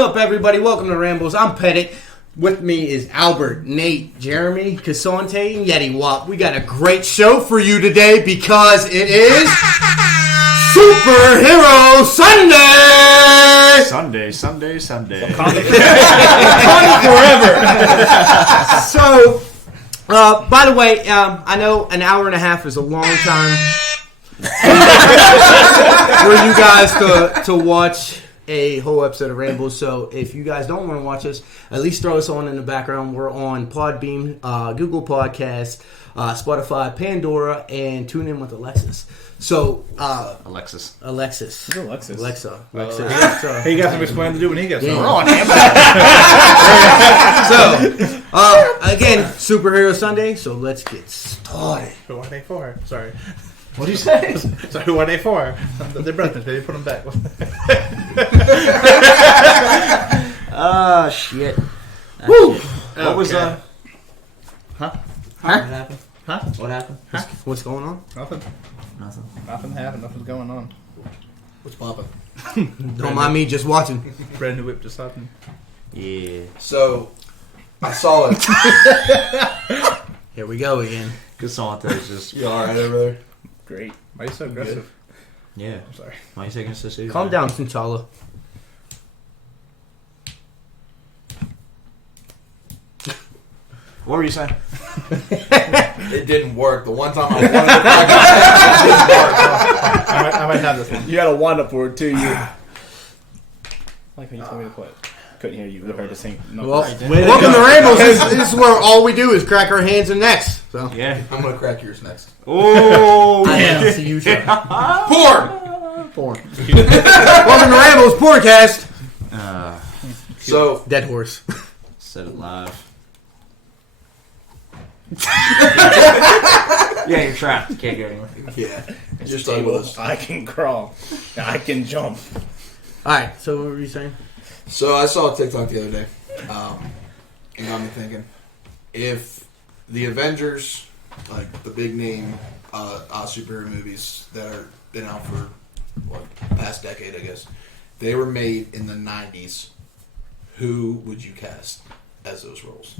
up, everybody? Welcome to Rambles. I'm Pettit. With me is Albert, Nate, Jeremy, Kysannte, and Yeti Wop. We got a great show for you today because it is Superhero Sunday! Sunday. Forever. So, by the way, I know an hour and a half is a long time for you guys to watch a whole episode of Rambles. So if you guys don't want to watch us, at least throw us on in the background. We're on Podbeam, Google Podcasts, Spotify, Pandora, and tune in with Alexis. So Alexis. Alexa. He got some explaining to do when he gets home. We're on So again, Superhero Sunday. So let's get started. Who are they for? Sorry. What did you say? So who are they for? They're brothers. They put them back. Oh, shit. Woo! What was that? What happened? What happened? What's going on? Nothing happened. Nothing's going on. What's poppin'? Don't mind me just watching. Brand new whip just happened. Yeah. So, I saw it. Here we go again. Kysannte is just... You alright over there? Great. Why are you so aggressive? Yeah. I'm sorry. Why are you taking us so seriously? Calm down, T'Challa. What were you saying? It didn't work. The one time I wanted to crack it didn't work. I might have this one. You had a wind up for it too. You like when you told me to quit. Couldn't hear you. We heard the same. No, Well, welcome to Rambles. This is where all we do is crack our hands and necks. So Yeah. I'm gonna crack yours next. Oh, I didn't see you try. Porn! Welcome to Rambles Podcast. So, Dead horse. Said it live. Yeah, you're trapped. You can't go anywhere. yeah. it's Just stable. like this. I can crawl. I can jump. All right. So what were you saying? So, I saw a TikTok the other day. And got me thinking. If the Avengers, like the big name superhero movies that are been out for past decade, I guess, they were made in the 90s, who would you cast as those roles?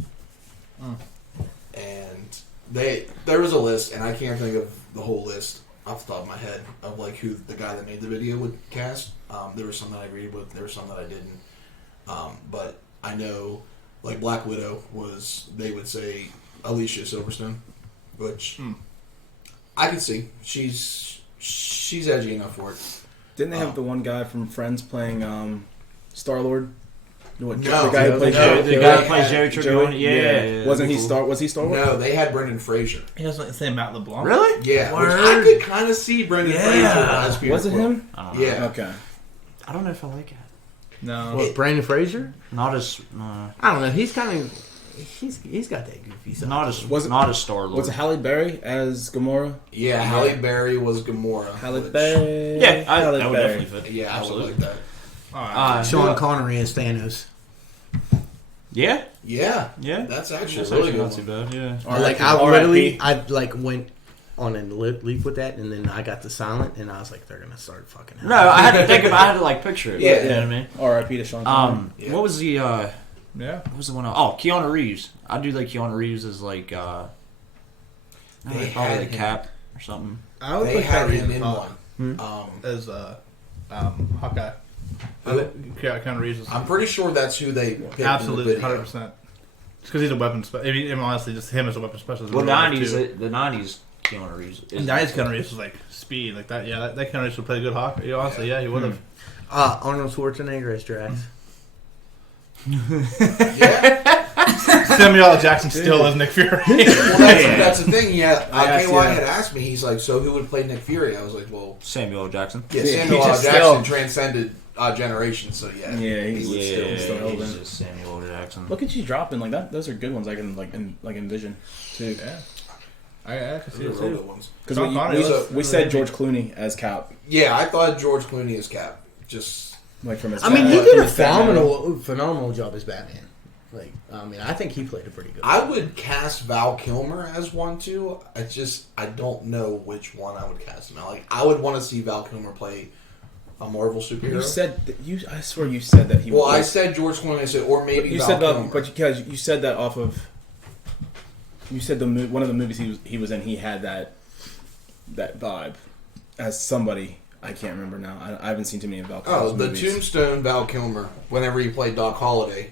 And there was a list, and I can't think of the whole list off the top of my head of like who the guy that made the video would cast. There was some that I agreed with, there was some that I didn't. But I know like Black Widow they would say Alicia Silverstone, which I can see. She's edgy enough for it. Didn't they have the one guy from Friends playing Star-Lord? No. The guy who plays The guy who plays Jerry Tribune. Yeah. Wasn't he Was he Star-Lord? No, they had Brendan Fraser. He has like the same Matt LeBlanc. Really? Yeah, which I could kind of see Brendan Fraser as Peter Was it Quill. him? I don't know. Yeah. Okay. I don't know if I like it. No. What, Brandon Fraser? Not as... I don't know. He's kind of... He's got that goofy side. not as Star-Lord. Was it Halle Berry as Gamora? Yeah, Halle Berry was Gamora. Halle which- Berry. Yeah, Halle that would Berry. definitely fit. Yeah, Absolutely. I would like that. Alright. Sean Connery as Thanos. Yeah? Yeah, Yeah. that's actually That's a really actually good not too one. bad, yeah. I went on a leap with that, and then I got to silent, and I was like, they're gonna start fucking. No, I had to think about. I had to like picture it. Yeah. You know what I mean? R.I.P. to Sean Connery. Yeah. What was the? Yeah. What was the one? Oh, Keanu Reeves. I do like Keanu Reeves as like. They Probably had like him. Cap or something. I would They put had Kyrie him in one. as Hawkeye. Keanu Reeves was I'm pretty sure that's who they picked. absolutely in the video. 100%. Because he's a weapon specialist. I mean, honestly, just him as a weapon specialist. Well, is really good, the '90s Keanu Reeves. And Dice Keanu Reeves was like speed, like that. Yeah, that Keanu Reeves would play a good Hawk. Yeah, honestly, yeah, he would have. Arnold Schwarzenegger as Drax. Yeah, Samuel L. Jackson still is Nick Fury. well, that's the thing. Yeah, KY had asked me. He's like, "So who would play Nick Fury?" I was like, "Well, Samuel L. Jackson. yeah, Yeah, Samuel he L. just Jackson still- transcended generations." So yeah, Yeah, he he's would Yeah, still. he's just Samuel L. Jackson. Look at you dropping like that. Those are good ones. I can envision too. Yeah, I can see Those it are real too. good ones. Because Sean Connery was- we said George Clooney as Cap, Yeah, I thought George Clooney is Cap. Just like from his. I mean, he from did a his Batman. phenomenal job as Batman. Like, I mean, I think he played a pretty good. I would cast Val Kilmer as one too. I don't know which one I would cast him. I would want to see Val Kilmer play a Marvel superhero. You said I swear you said that he. Well, was, I said George Clooney. I said, or maybe you Val said that, Kilmer. but you said that off of. You said one of the movies he was in. He had that vibe as somebody. I can't remember now. I haven't seen too many of Val Kilmer's movies. Tombstone Val Kilmer. Whenever he played Doc Holliday,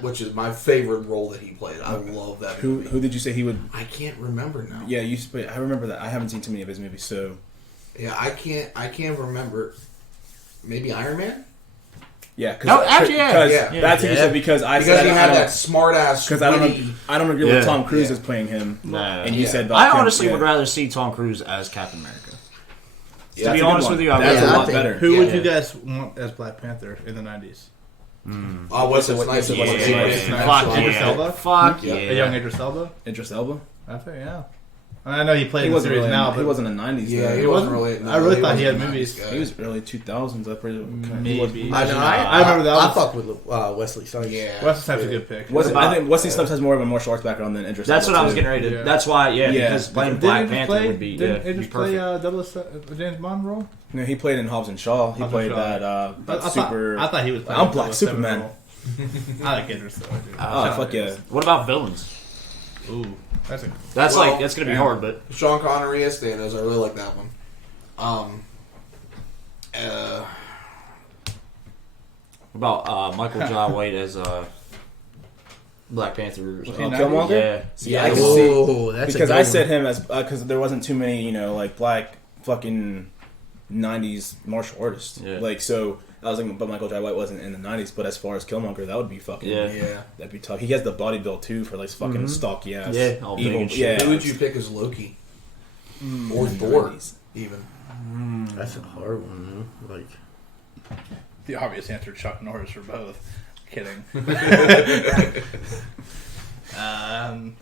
which is my favorite role that he played. I love that. Movie. Who did you say he would? I can't remember now. Yeah, I remember that. I haven't seen too many of his movies, so. Yeah, I can't remember. Maybe Iron Man. Yeah, actually, yeah. That's what you said because I said he had that smart ass. Because I don't agree with Tom Cruise as playing him. Nah. And you said I honestly would rather see Tom Cruise as Captain America. Yeah, to be honest with you, I that's would. a lot better. Who would you guys want as Black Panther in the 90s? What's it? Fuck yeah. A young Idris Elba? Idris Elba? I think, yeah. I know he played in the wasn't series really, now, but he wasn't in the 90s. Yeah, though. he wasn't really. I really thought he had wasn't a movies. 90s guy. He was early 2000s. Maybe. I know. I remember that. I fuck with Wesley Snipes. Yeah, Wesley Snipes is a good pick. I think Wesley Snipes has more of a martial arts background than Idris That's Elba, what I was too. getting ready to. Yeah. That's why, because Yeah. playing Black Panther would be Didn't be Idris play perfect. James Bond role? No, he played in Hobbs and Shaw. He Hobbs played and Shaw. that I super. thought he was playing I'm Black 007 Superman. role. I like Idris though. Dude. Oh, fuck yeah. What about villains? Ooh, that's That's Well, that's gonna be hard, but Sean Connery as Thanos. I really like that one. what about Michael Jai White as Black Panther? Killmonger? Yeah. See, I can see that's because a I good said one. him as because there wasn't too many like black fucking 90s martial artists. Yeah. Like so. I was like, but Michael Jai White wasn't in the 90s. But as far as Killmonger, that would be fucking Yeah. That'd be tough. He has the body build too for like fucking stocky ass. Yeah, all big evil. and shit. Yeah. Who would you pick as Loki or Thor? 90s. Even That's a hard one, though. Like, the obvious answer: Chuck Norris for both. Kidding.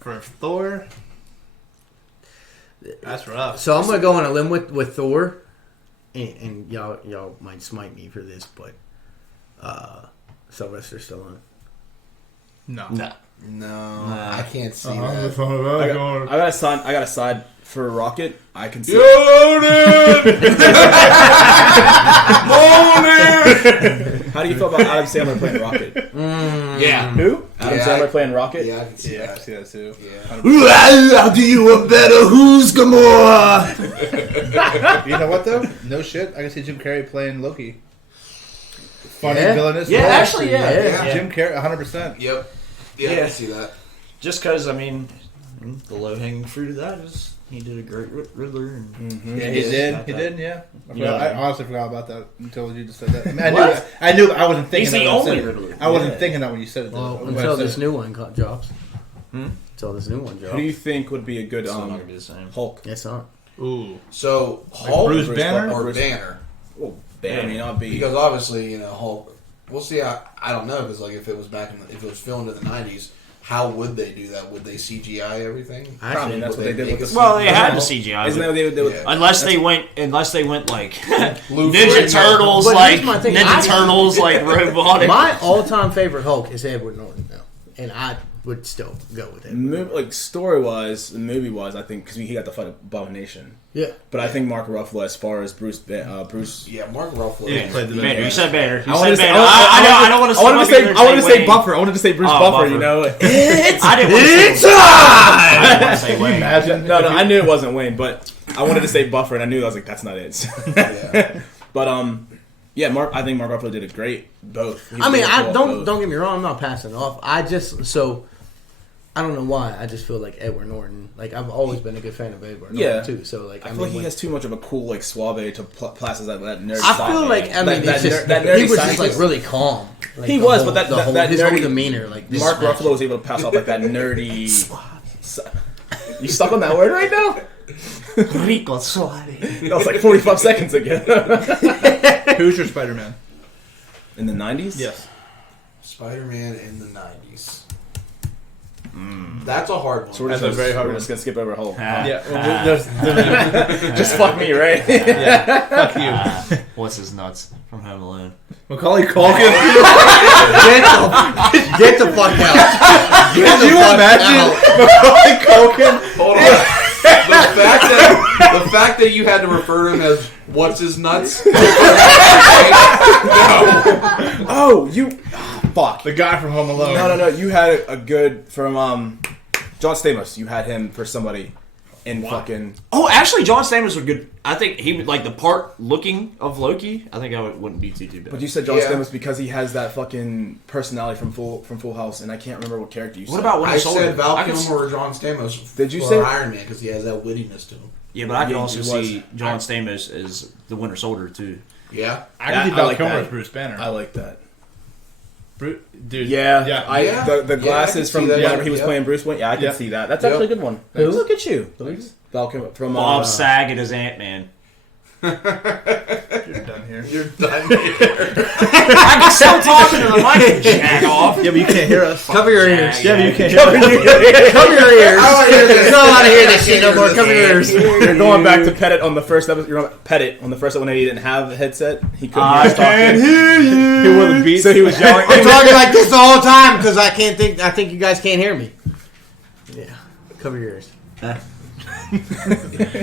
For Thor, that's rough. so I'm gonna go on a limb with Thor, and y'all might smite me for this, but Sylvester Stallone. No. no, I can't see that. I got a side for Rocket. I can see. How do you feel about Adam Sandler playing Rocket? Yeah. Who? Adam Yeah, Sandler playing Rocket? Yeah, I can see Yeah, I that. see that too. Yeah. I'll do you a better who's Gamora. You know what though? No shit. I can see Jim Carrey playing Loki. Funny Yeah. villainous. Yeah, role. actually, yeah. Yeah. Jim Carrey, 100%. Yep. Yeah, I Yeah. can see that. Just because, I mean, the low-hanging fruit of that is he did a great Riddler. And Yeah, he did. Got He that. did. Yeah. Yeah. I honestly forgot about that until you just said that. I mean, What? I knew. I wasn't thinking. He's that the when I said only it. Riddler. I wasn't Yeah. thinking that when you said it. Well, When I until said this it. new one drops. Until this new one drops. Who do you think would be a good Still not gonna be the same. Hulk? It's not. Ooh. So Hulk Bruce Banner? or Bruce- Banner? Well, Banner may not be. Because obviously, Hulk. We'll see. I don't know because if it was if it was filmed in the '90s, how would they do that? Would they CGI everything? Actually, that's Would what they did make with it the- Well, they had to Isn't CGI. Isn't but- that what they would? Yeah. Unless they went like Lou Ninja Ferrigno. Turtles, But like here's my thing, Ninja Turtles, like robotic. My all-time favorite Hulk is Edward Norton, though, and I would still go with it. Like story wise, the movie wise, I think because he got to fight Abomination. Yeah, But I think Mark Ruffalo, as far as Bruce. Yeah, Mark Ruffalo. Yeah, played the Banner. You said Banner. You I wanted said to say, Banner. I don't want to. I wanted to say Buffer. I wanted to say Bruce Oh, Buffer. Buffer. You know, I didn't want to say. it's time. I didn't want to say Wayne. Imagine. no, I knew it wasn't Wayne, but I wanted to say Buffer, and I knew I was like, that's not it. Yeah. But yeah, I think Mark Ruffalo did it great. Both. He I mean, did I well, don't both. get me wrong. I'm not passing it off. I don't know why. I just feel like Edward Norton. Like I've always been a good fan of Edward Norton Yeah. too. So like I feel like he has too much of a cool like suave to pass as that nerd. I side. feel like That it's just nerdy he was side just like is- really calm. Like, He the was, whole- but the whole, that his whole nerdy- demeanor, like this Mark smash. Ruffalo was able to pass off like that nerdy. You stuck on that word right now? Rico Suave. That was like 45 seconds ago. Who's your Spider-Man? In the 90s? Yes. Spider-Man in the '90s. That's a hard one. So we're That's just, a very hard we're one. just gonna skip over Hulk. Yeah. Well, there's Just fuck me, right? yeah. Fuck you. What's his nuts from Home Alone? Macaulay Culkin. Get the fuck out. Can you imagine Macaulay Culkin? Hold on. The fact that The fact that you had to refer to him as what's his nuts? No. Oh, you. Fuck. The guy from Home Alone. No. You had a good from John Stamos. You had him for somebody in fucking. Oh, actually, John Stamos was good. I think he would like the part looking of Loki. I think I wouldn't be too bad. But you said John Stamos because he has that fucking personality from Full House, and I can't remember what character you said. What about Winter I Soldier? said Val Kilmer or John Stamos. Did you for say Iron Man because he has that wittiness to him? Yeah, but I can also he was. see John Stamos as the Winter Soldier too. Yeah. I can see I Val like Kilmer that. as Bruce Banner. I like that. Dude. Yeah, Yeah. The glasses I can from see that. whenever he was Yeah. playing Bruce Wayne. Yeah, I can see that. That's actually a good one. Thanks. Look at you. Val Kilmer from Bob Saget as Ant-Man. You're done here. You're done here. I can still talking to the mic. Jack off. Yeah, but you can't hear us. Cover your ears. Yeah, but you can't hear us. Cover your ears. I don't hear this. You don't want to hear this shit no more. Cover your ears. You're going back to Pettit on the first episode. You're going Pettit on the first episode when he didn't have a headset. He couldn't hear us talking. hear you. He wore the beats, so he was yelling. I'm talking like this the whole time because I think you guys can't hear me. Yeah. Cover your ears.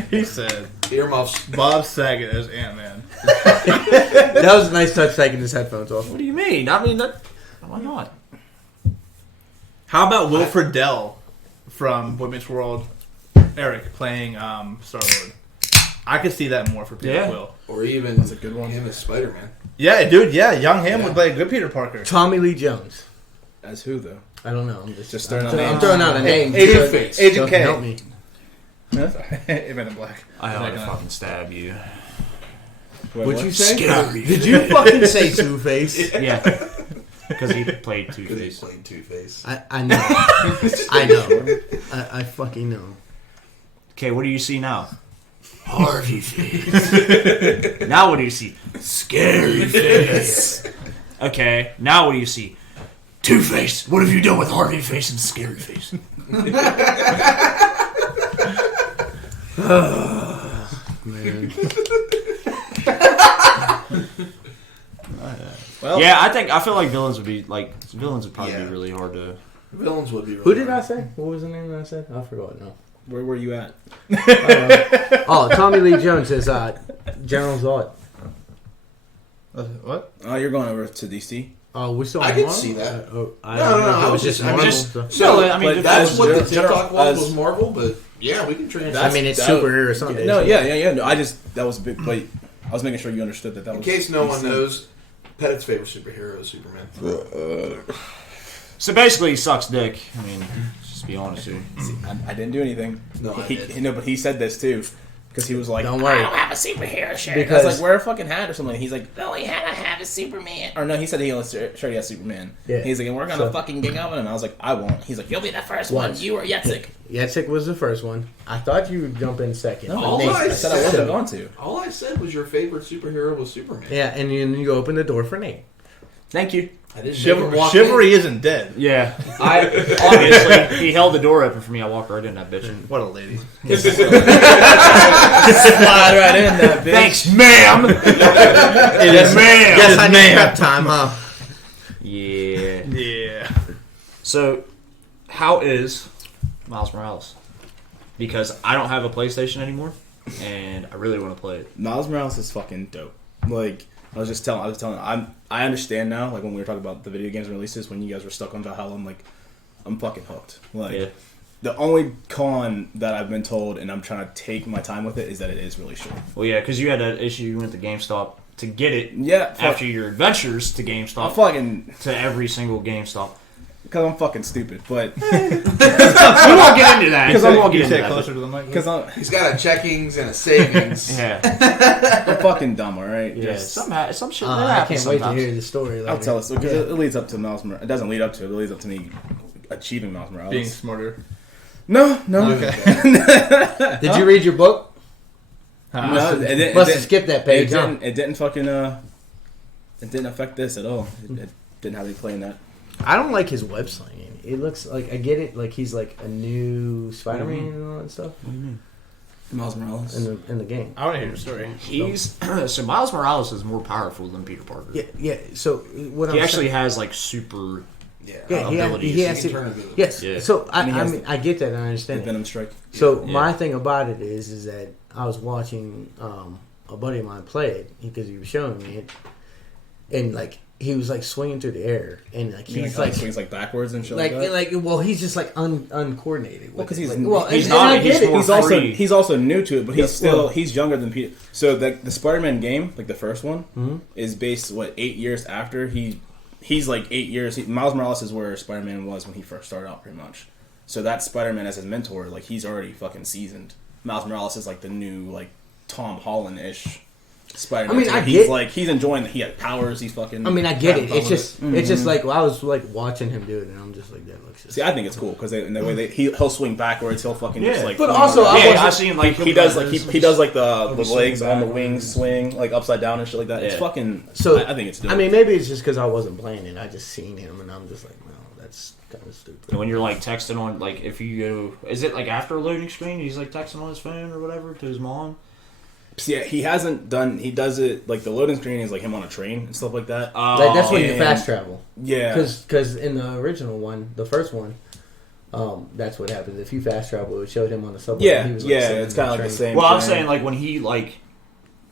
He said Earmuffs. Bob Saget as Ant-Man. That was a nice touch taking his headphones off. What do you mean? I mean, that. Why not? How about Will Friedle from Boy Meets World? Eric playing Star-Lord. I could see that more for Peter Yeah. Quill. Or even That's a good one. him as Spider-Man. Yeah, dude. Yeah, young him would play a good Peter Parker. Tommy Lee Jones. As who though? I don't know. I'm Just throwing out I'm names. throwing out a name. Agent Two-Face. Agent K. Help me. Men in Black. I ought to fucking stab you. Wait, What'd what? you say? Scary. Did you fucking say Two-Face? Yeah. Because he played Because he Two-Face. played Two-Face. I know. I know. I fucking know. Okay, what do you see now? Harvey Face. Now what do you see? Scary Face. Okay, now what do you see? Two-Face. What have you done with Harvey Face and Scary Face? Man. Well, Yeah, I feel like villains would probably Yeah. be really hard to. Villains would be really Who did I hard. say? What was the name that I said? I forgot now. Where were you at? Oh, Tommy Lee Jones is General Zod. What? Oh, you're going over to DC. Oh, we still. I on can Marvel? see that. I No, don't no, know no, if it I was was just just- I Marvel. just- stuff. So, I mean, but if that's as what the general- TikTok was as- Marvel, but yeah, we can translate. I mean, it's That- superhero Sunday. No, so- yeah. No, I just that was a big. But I was making sure you understood that. In Was case no one DC. knows, Pettit's favorite superhero is Superman. So basically, he sucks dick. I mean, just be honest here. I didn't do anything. No, I he, did. No, but he said this too. Because he was like, Don't worry. I don't have a superhero shirt. Because- I was like, wear a fucking hat or something. He's like, the only hat I have is Superman. Or no, he said he only shirt he has Superman. Yeah. He's like, and we're gonna So- fucking gang up on him. I was like, I won't. He's like, you'll be the first one. Once. You or Yetsick. Yetsick was the first one. I thought you would jump in second. No, All I I said I said- wasn't going to. All I said was your favorite superhero was Superman. Yeah, and you open the door for Nate. Thank you. I didn't make him walk Chivalry isn't dead. Yeah, I obviously he held the door open for me. I walked right in that bitch. What a lady. Slide right in that bitch. Thanks, ma'am. Yes, ma'am. Yes, I need prep time, huh? Yeah. Yeah. So, how is Miles Morales? Because I don't have a PlayStation anymore, and I really want to play it. Miles Morales is fucking dope. Like I was telling. I understand now. Like when we were talking about the video games releases, when you guys were stuck on Valhalla, I'm fucking hooked. Like Yeah. the only con that I've been told, and I'm trying to take my time with it, is that it is really short. Well, yeah, because you had that issue. You went to GameStop to get it Yeah, after your adventures to GameStop. I'm fucking to every single GameStop. because I'm fucking stupid, but We won't get into that. Because We I'm- won't You get into say that. closer to the mic. because I'm He's got a checkings and a savings. Yeah, fucking dumb. All right, yeah. Just- Some shit that I happens can't wait to sometimes. hear the story. Later. I'll tell us because Yeah. it leads up to Miles Morales. It doesn't lead up to it. It leads up to me achieving Miles Morales. Being smarter. No. Did you read your book? No, it didn't. Must have skipped that page. huh? It didn't fucking. It didn't affect this at all. It didn't have me playing that. I don't like his web slinging. It looks like I get it. Like he's like a new Spider-Man and all that stuff Miles Morales. in the game. I want to hear your story. He's so Miles Morales is more powerful than Peter Parker. Yeah. So what He I'm actually saying, has like super. yeah, abilities. he has He to. can turn abilities. Yes. Yeah. So And he I has mean I get that. And I The understand. That. Venom Strike. So Yeah. my thing about it is that I was watching a buddy of mine play it because he was showing me it, and like he was like swinging through the air, and like he's like swings like backwards and shit like that. Well, he's just like uncoordinated. Well, because he's he's not. He's also new to it, but he's younger than Peter. So the Spider-Man game, like the first one, is based 8 years after he's like 8 years. Miles Morales is where Spider-Man was when he first started out, pretty much. So that Spider-Man as his mentor, like he's already fucking seasoned. Miles Morales is like the new like Tom Holland-ish Spider-Man. I mean, he's enjoying. He has powers. He's fucking. I mean, I get it. It's just like I was like watching him do it, and I'm just like, that looks. See, I think it's cool because in the way he'll swing backwards. He'll fucking just like. But also, I seen like he does like the legs on the wings swing like upside down and shit like that. Yeah. It's fucking. So I think it's dope. I mean, maybe it's just because I wasn't playing it. I just seen him, and I'm just like, no, that's kind of stupid. And when you're like texting on, like if you go, is it like after a loading screen? He's like texting on his phone or whatever to his mom. See, he hasn't done. He does it like the loading screen is like him on a train and stuff like that. Like, that's when you fast travel. Yeah, because in the original one, the first one, that's what happens. If you fast travel, it showed him on the subway. Yeah, he was, it's kind of like the same. Well, I'm saying like when he like,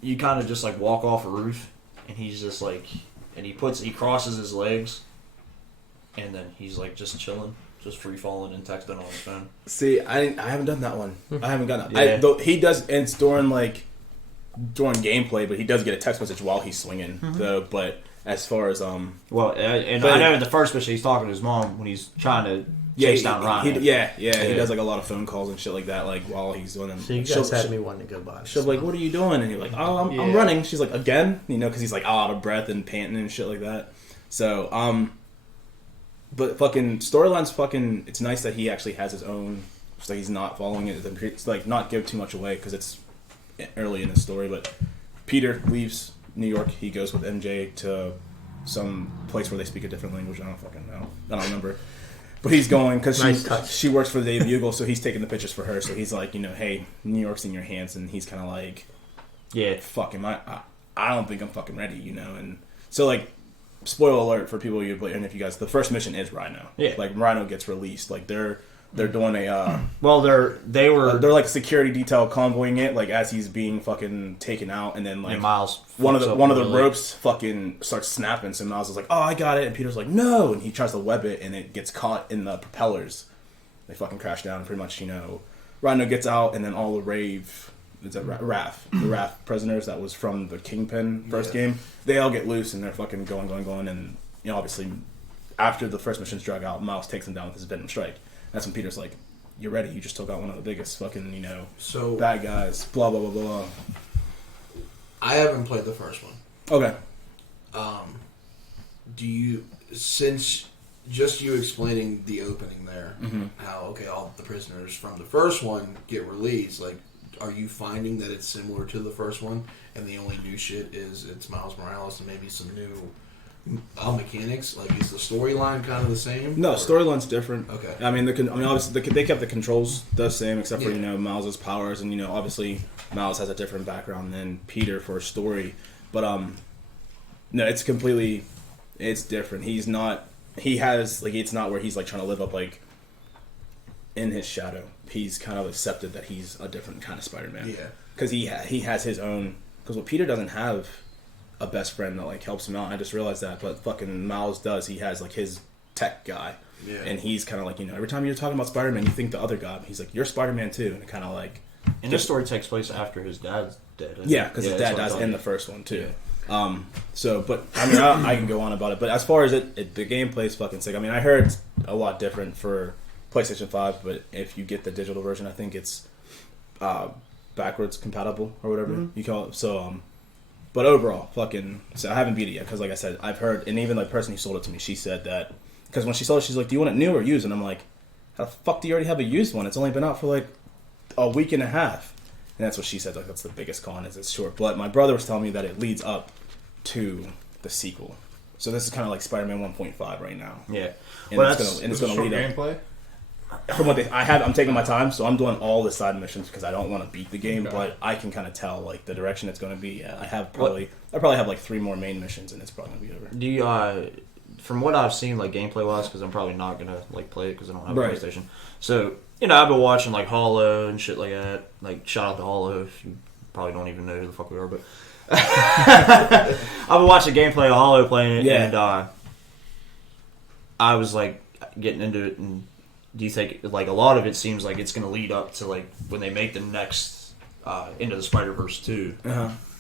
you kind of just like walk off a roof, and he's just like, and he crosses his legs, and then he's like just chilling. Just free falling and texting on his phone. See, I haven't done that one. I haven't gotten that. Yeah. He does, and it's during gameplay, but he does get a text message while he's swinging, though. But as far as I know in the first mission he's talking to his mom when he's trying to chase down Rhino. He does like a lot of phone calls and shit like that, like while he's doing them. So you guys had me wanting to go by. She'll be like, "What are you doing?" And you're like, "Oh, I'm running." She's like, "Again?" Because he's like out of breath and panting and shit like that. So but fucking storyline's fucking. It's nice that he actually has his own. So he's not following it. It's like not give too much away because it's early in the story. But Peter leaves New York. He goes with MJ to some place where they speak a different language. I don't fucking know. I don't remember. But he's going because she works for the Daily Bugle, so he's taking the pictures for her. So he's like, hey, New York's in your hands, and he's kind of like, yeah, fuck him. I don't think I'm fucking ready, And so like. Spoiler alert for people you play, and if you guys, the first mission is Rhino. Yeah, like Rhino gets released. Like they're doing a. They're like security detail convoying it, like as he's being fucking taken out, and then like Miles one of the ropes fucking starts snapping. So Miles is like, "Oh, I got it," and Peter's like, "No," and he tries to web it, and it gets caught in the propellers. They fucking crash down. Pretty much, Rhino gets out, and then all the Rave. It's a RAF. The RAF prisoners that was from the Kingpin first game. They all get loose and they're fucking going. And, obviously, after the first mission's drug out, Miles takes them down with his Venom Strike. That's when Peter's like, "You're ready. You just took out one of the biggest fucking, bad guys. Blah, blah, blah, blah." I haven't played the first one. Okay. Since just you explaining the opening there, how, all the prisoners from the first one get released, like, are you finding that it's similar to the first one, and the only new shit is it's Miles Morales and maybe some new mechanics? Like, is the storyline kind of the same? No, storyline's different. Okay. Obviously, they kept the controls the same, except for Miles's powers, and obviously Miles has a different background than Peter for a story. But no, it's different. He's not. He has it's not where he's like trying to live up like in his shadow. He's kind of accepted that he's a different kind of Spider-Man. Yeah. Because he has his own... Because Peter doesn't have a best friend that, like, helps him out. I just realized that. But fucking Miles does. He has, like, his tech guy. Yeah. And he's kind of like, every time you're talking about Spider-Man, you think the other guy. He's like, you're Spider-Man, too. And kind of like... And this story takes place after his dad's dead. Yeah, because his dad dies in the first one, too. Yeah. But, I can go on about it. But as far as the gameplay is fucking sick. I heard it's a lot different for... PlayStation 5, but if you get the digital version, I think it's backwards compatible or whatever you call it. So, but overall, so I haven't beat it yet because, like I said, I've heard, and even the person who sold it to me, she said that because when she sold it, she's like, "Do you want it new or used?" And I'm like, "How the fuck do you already have a used one? It's only been out for like a week and a half." And that's what she said. Like that's the biggest con is it's short. But my brother was telling me that it leads up to the sequel. So this is kind of like Spider-Man 1.5 right now. Yeah, and it's going to lead up. Gameplay? From what I'm taking my time, so I'm doing all the side missions because I don't want to beat the game, but I can kind of tell like the direction it's going to be. I probably have like 3 more main missions, and it's probably going to be over. Do you from what I've seen, like gameplay wise, because I'm probably not gonna like play it because I don't have a Right. PlayStation. So I've been watching like Hollow and shit like that. Like shout out to Hollow if you probably don't even know who the fuck we are, but I've been watching gameplay of Hollow playing it, Yeah. and I was like getting into it. And do you think like a lot of it seems like it's gonna lead up to like when they make the next Into the Spider-Verse 2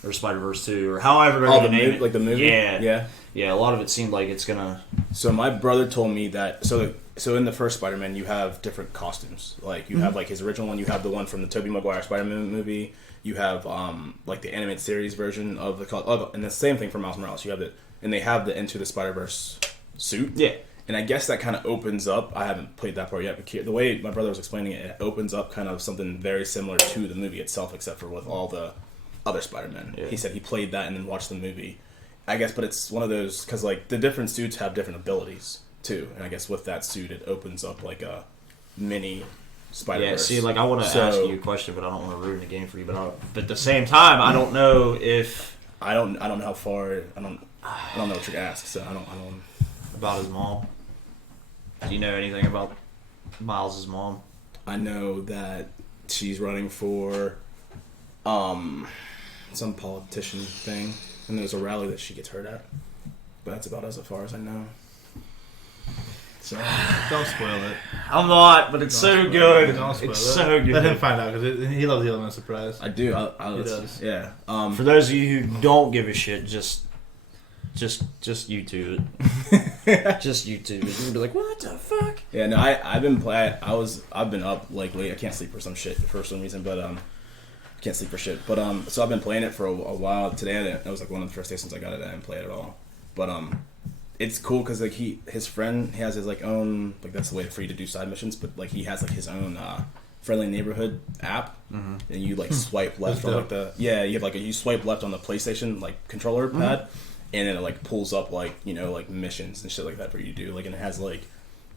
or Spider-Verse 2 or however they're gonna name it, like the movie. Yeah. A lot of it seemed like it's gonna. So my brother told me that so in the first Spider-Man you have different costumes. Like you have like his original one, you have the one from the Tobey Maguire Spider-Man movie, you have like the animated series version of and the same thing for Miles Morales. You have and they have the Into the Spider-Verse suit. Yeah. And I guess that kind of opens up. I haven't played that part yet, but the way my brother was explaining it, it opens up kind of something very similar to the movie itself, except for with all the other Spider-Man. Yeah. He said he played that and then watched the movie. I guess, but it's one of those because like the different suits have different abilities too, and I guess with that suit it opens up like a mini Spider-Verse. Yeah, see, like I want to ask you a question, but I don't want to ruin the game for you. But at the same time, I don't know if I don't know how far. I don't know what you're gonna ask, so I don't. about his mom. Do you know anything about Miles' mom? I know that she's running for some politician thing, and there's a rally that she gets hurt at. But that's about as far as I know. So don't spoil it. I'm not, but it's so good. Don't spoil It's it. so good. Let him find out because he loves the element of surprise. I do. He does. Yeah. For those of you who don't give a shit, just YouTube it. Just YouTube it. You'll be like, what the fuck? Yeah. No, I've been up like late. I can't sleep for some reason, but I can't sleep for shit. But so I've been playing it for a while. Today that was like one of the first days since I got it. I didn't play it at all. But it's cool because like his friend has his like own like that's the way for you to do side missions. But like he has like his own friendly neighborhood app, and you like swipe left on like you have like you swipe left on the PlayStation like controller pad, and then it like pulls up like like missions and shit like that for you to do. Like and it has like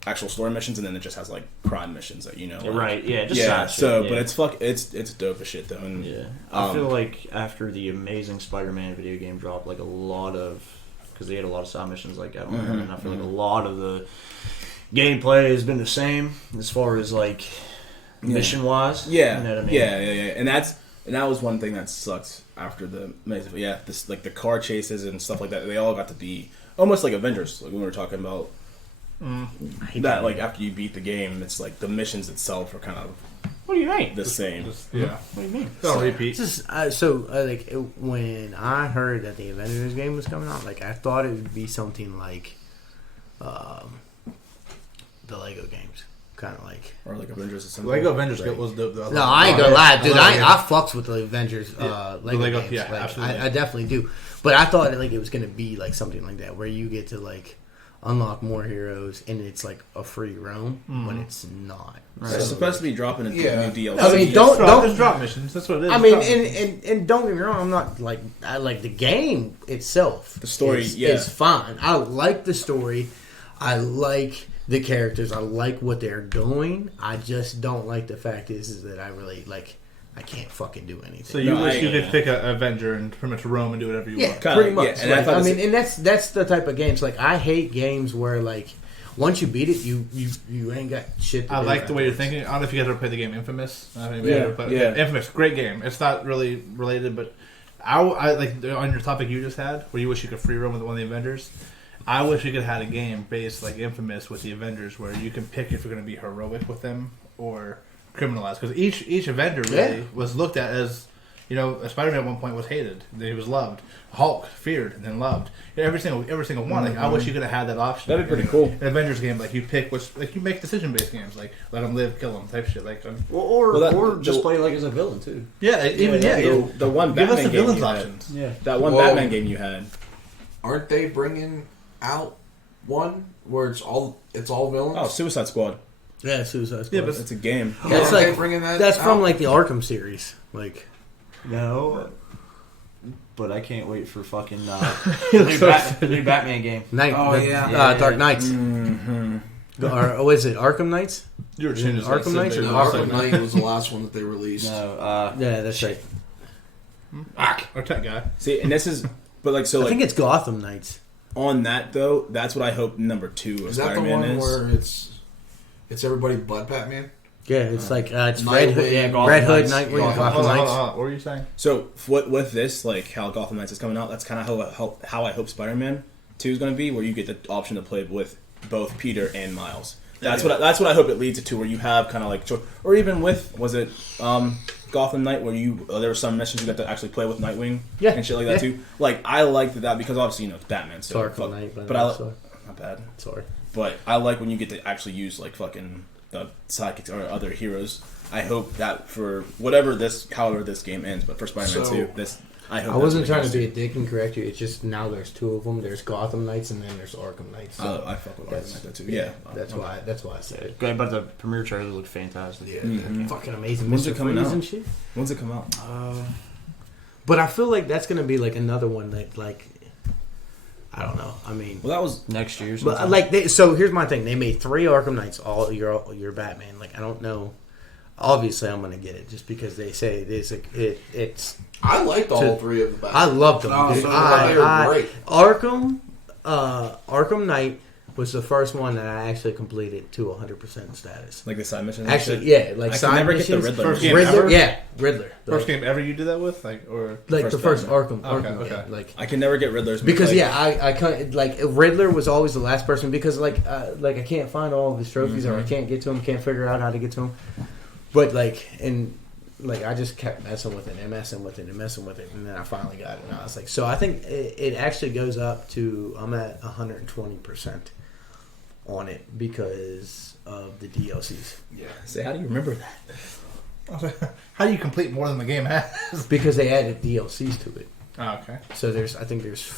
actual story missions, and then it just has like crime missions that like, right? Yeah, just yeah. side So, shit, but it's dope as shit though. And yeah, I feel like after the Amazing Spider-Man video game dropped, like a lot of because they had a lot of side missions like out there, and I feel like a lot of the gameplay has been the same as far as like mission wise. Yeah, you know what I mean? yeah, and that was one thing that sucked after the Amazing. Yeah, this like the car chases and stuff like that. They all got to be almost like Avengers, like when we were talking about. That like after you beat the game, it's like the missions itself are kind of What do you mean? the same. Yeah. What do you mean? Don't repeat. When I heard that the Avengers game was coming out, like I thought it would be something like the Lego games, kind of like. Or like Avengers Assemble. Lego Avengers was dope though. No, I ain't gonna lie, dude. I fucks with the Avengers Lego games. yeah, Like, absolutely. I definitely do. But I thought like it was gonna be like something like that, where you get to like unlock more heroes, and it's like a free roam, but it's not. So it's supposed to be dropping into Yeah. new DLC. I mean, Just drop missions. That's what it is. I mean, Drop missions. and don't get me wrong, I'm not like I like the game itself. The story, is fine. I like the story. I like the characters. I like what they're doing. I just don't like the fact is that I really like. I can't fucking do anything. So you No, wish you I- could pick an Avenger and pretty much roam and do whatever you Yeah, want. Kinda, pretty much. yeah, and I Like, thought I this- mean, and that's the type of games. Like I hate games where like once you beat it, you ain't got shit. To I do like the way you're afterwards. thinking. I don't know if you guys ever played the game Infamous. I haven't Yeah, either, but yeah. Infamous, great game. It's not really related, but I like on your topic you just had, where you wish you could free roam with one of the Avengers. I wish you could have had a game based like Infamous with the Avengers, where you can pick if you're going to be heroic with them or criminalized. Because each Avenger really was looked at as, Spider-Man at one point was hated, then he was loved. Hulk feared and then loved. Every single one. Like I wish you could have had that option. That'd be pretty cool. An Avengers game, like you pick which, like you make decision-based games, like let them live, kill them, type shit. Like Or just play like as a villain too. The one Give us Batman the game villains you had. options. Yeah. That one Whoa. Batman game you had. Aren't they bringing out one where it's all villains? Oh, Suicide Squad. Yeah, Suicide Squad. Yeah, but It's a game. That's Aren't they like bringing that that's from out? like the Arkham series. Like No. But I can't wait for fucking the new Batman game. Dark Knights. Or is it Arkham Knights? You were changing Arkham Knights or No, Arkham Arkham Knight was the last one that they released. No, Yeah, that's right. Or tech guy. See, and this is, but like so, I like think it's Gotham Knights. on that though, that's what I hope number 2 of Is that the Spider-Man one is. where it's everybody but Batman? Yeah, it's like it's Nightwing, Red Hood, Gotham Red Hood, Knights. Nightwing, Hold Gotham on, Knights. What were you saying? So with this, like how Gotham Knights is coming out, that's kind of how I hope Spider-Man 2 is going to be, where you get the option to play with both Peter and Miles. That's what I hope it leads to, where you have kind of like, or even with Gotham Knight, where there were some missions you got to actually play with Nightwing and shit like that too. Like I liked that because obviously it's Batman, so Arkham Knight, but I not bad. Sorry, but I like when you get to actually use like fucking the sidekicks or other heroes. I hope that however this game ends, but for Spider-Man 2, I hope. I wasn't trying to be a dick and correct you. It's just now there's 2 of them. There's Gotham Knights and then there's Arkham Knights. So I fuck with Arkham Knight too. Yeah, that's why I said it. Okay, but the premiere trailer looked fantastic. Yeah, Fucking amazing. When's Mr. it coming Freeze out? and shit. When's it come out? But I feel like that's gonna be like another one that like I don't know. I mean, Well, that was Next year. but sometime. like so here's my thing. They made 3 Arkham Knights. All your Batman. Like I don't know. Obviously, I'm gonna get it just because they say it's. I liked all 3 of the Batman. I loved them. No, dude. so they were great. Arkham Knight was the first one that I actually completed to 100% status. like the side missions. Actually, yeah, like I side can never get the missions. Riddler. First game Riddler, ever? yeah, Riddler. First game ever you did that with, or like the first Batman. Arkham. Okay. Yeah, like I can never get Riddler's because like, I can't like Riddler was always the last person because like I can't find all of his trophies or I can't get to him, can't figure out how to get to him. But like I just kept messing with it and messing with it and messing with it, and then I finally got it. And I was like, so I think it actually goes up to I'm at 120% on it because of the DLCs. Yeah. Say, how do you remember that? how do you complete more than the game has? Because they added DLCs to it. Oh, okay. So I think there's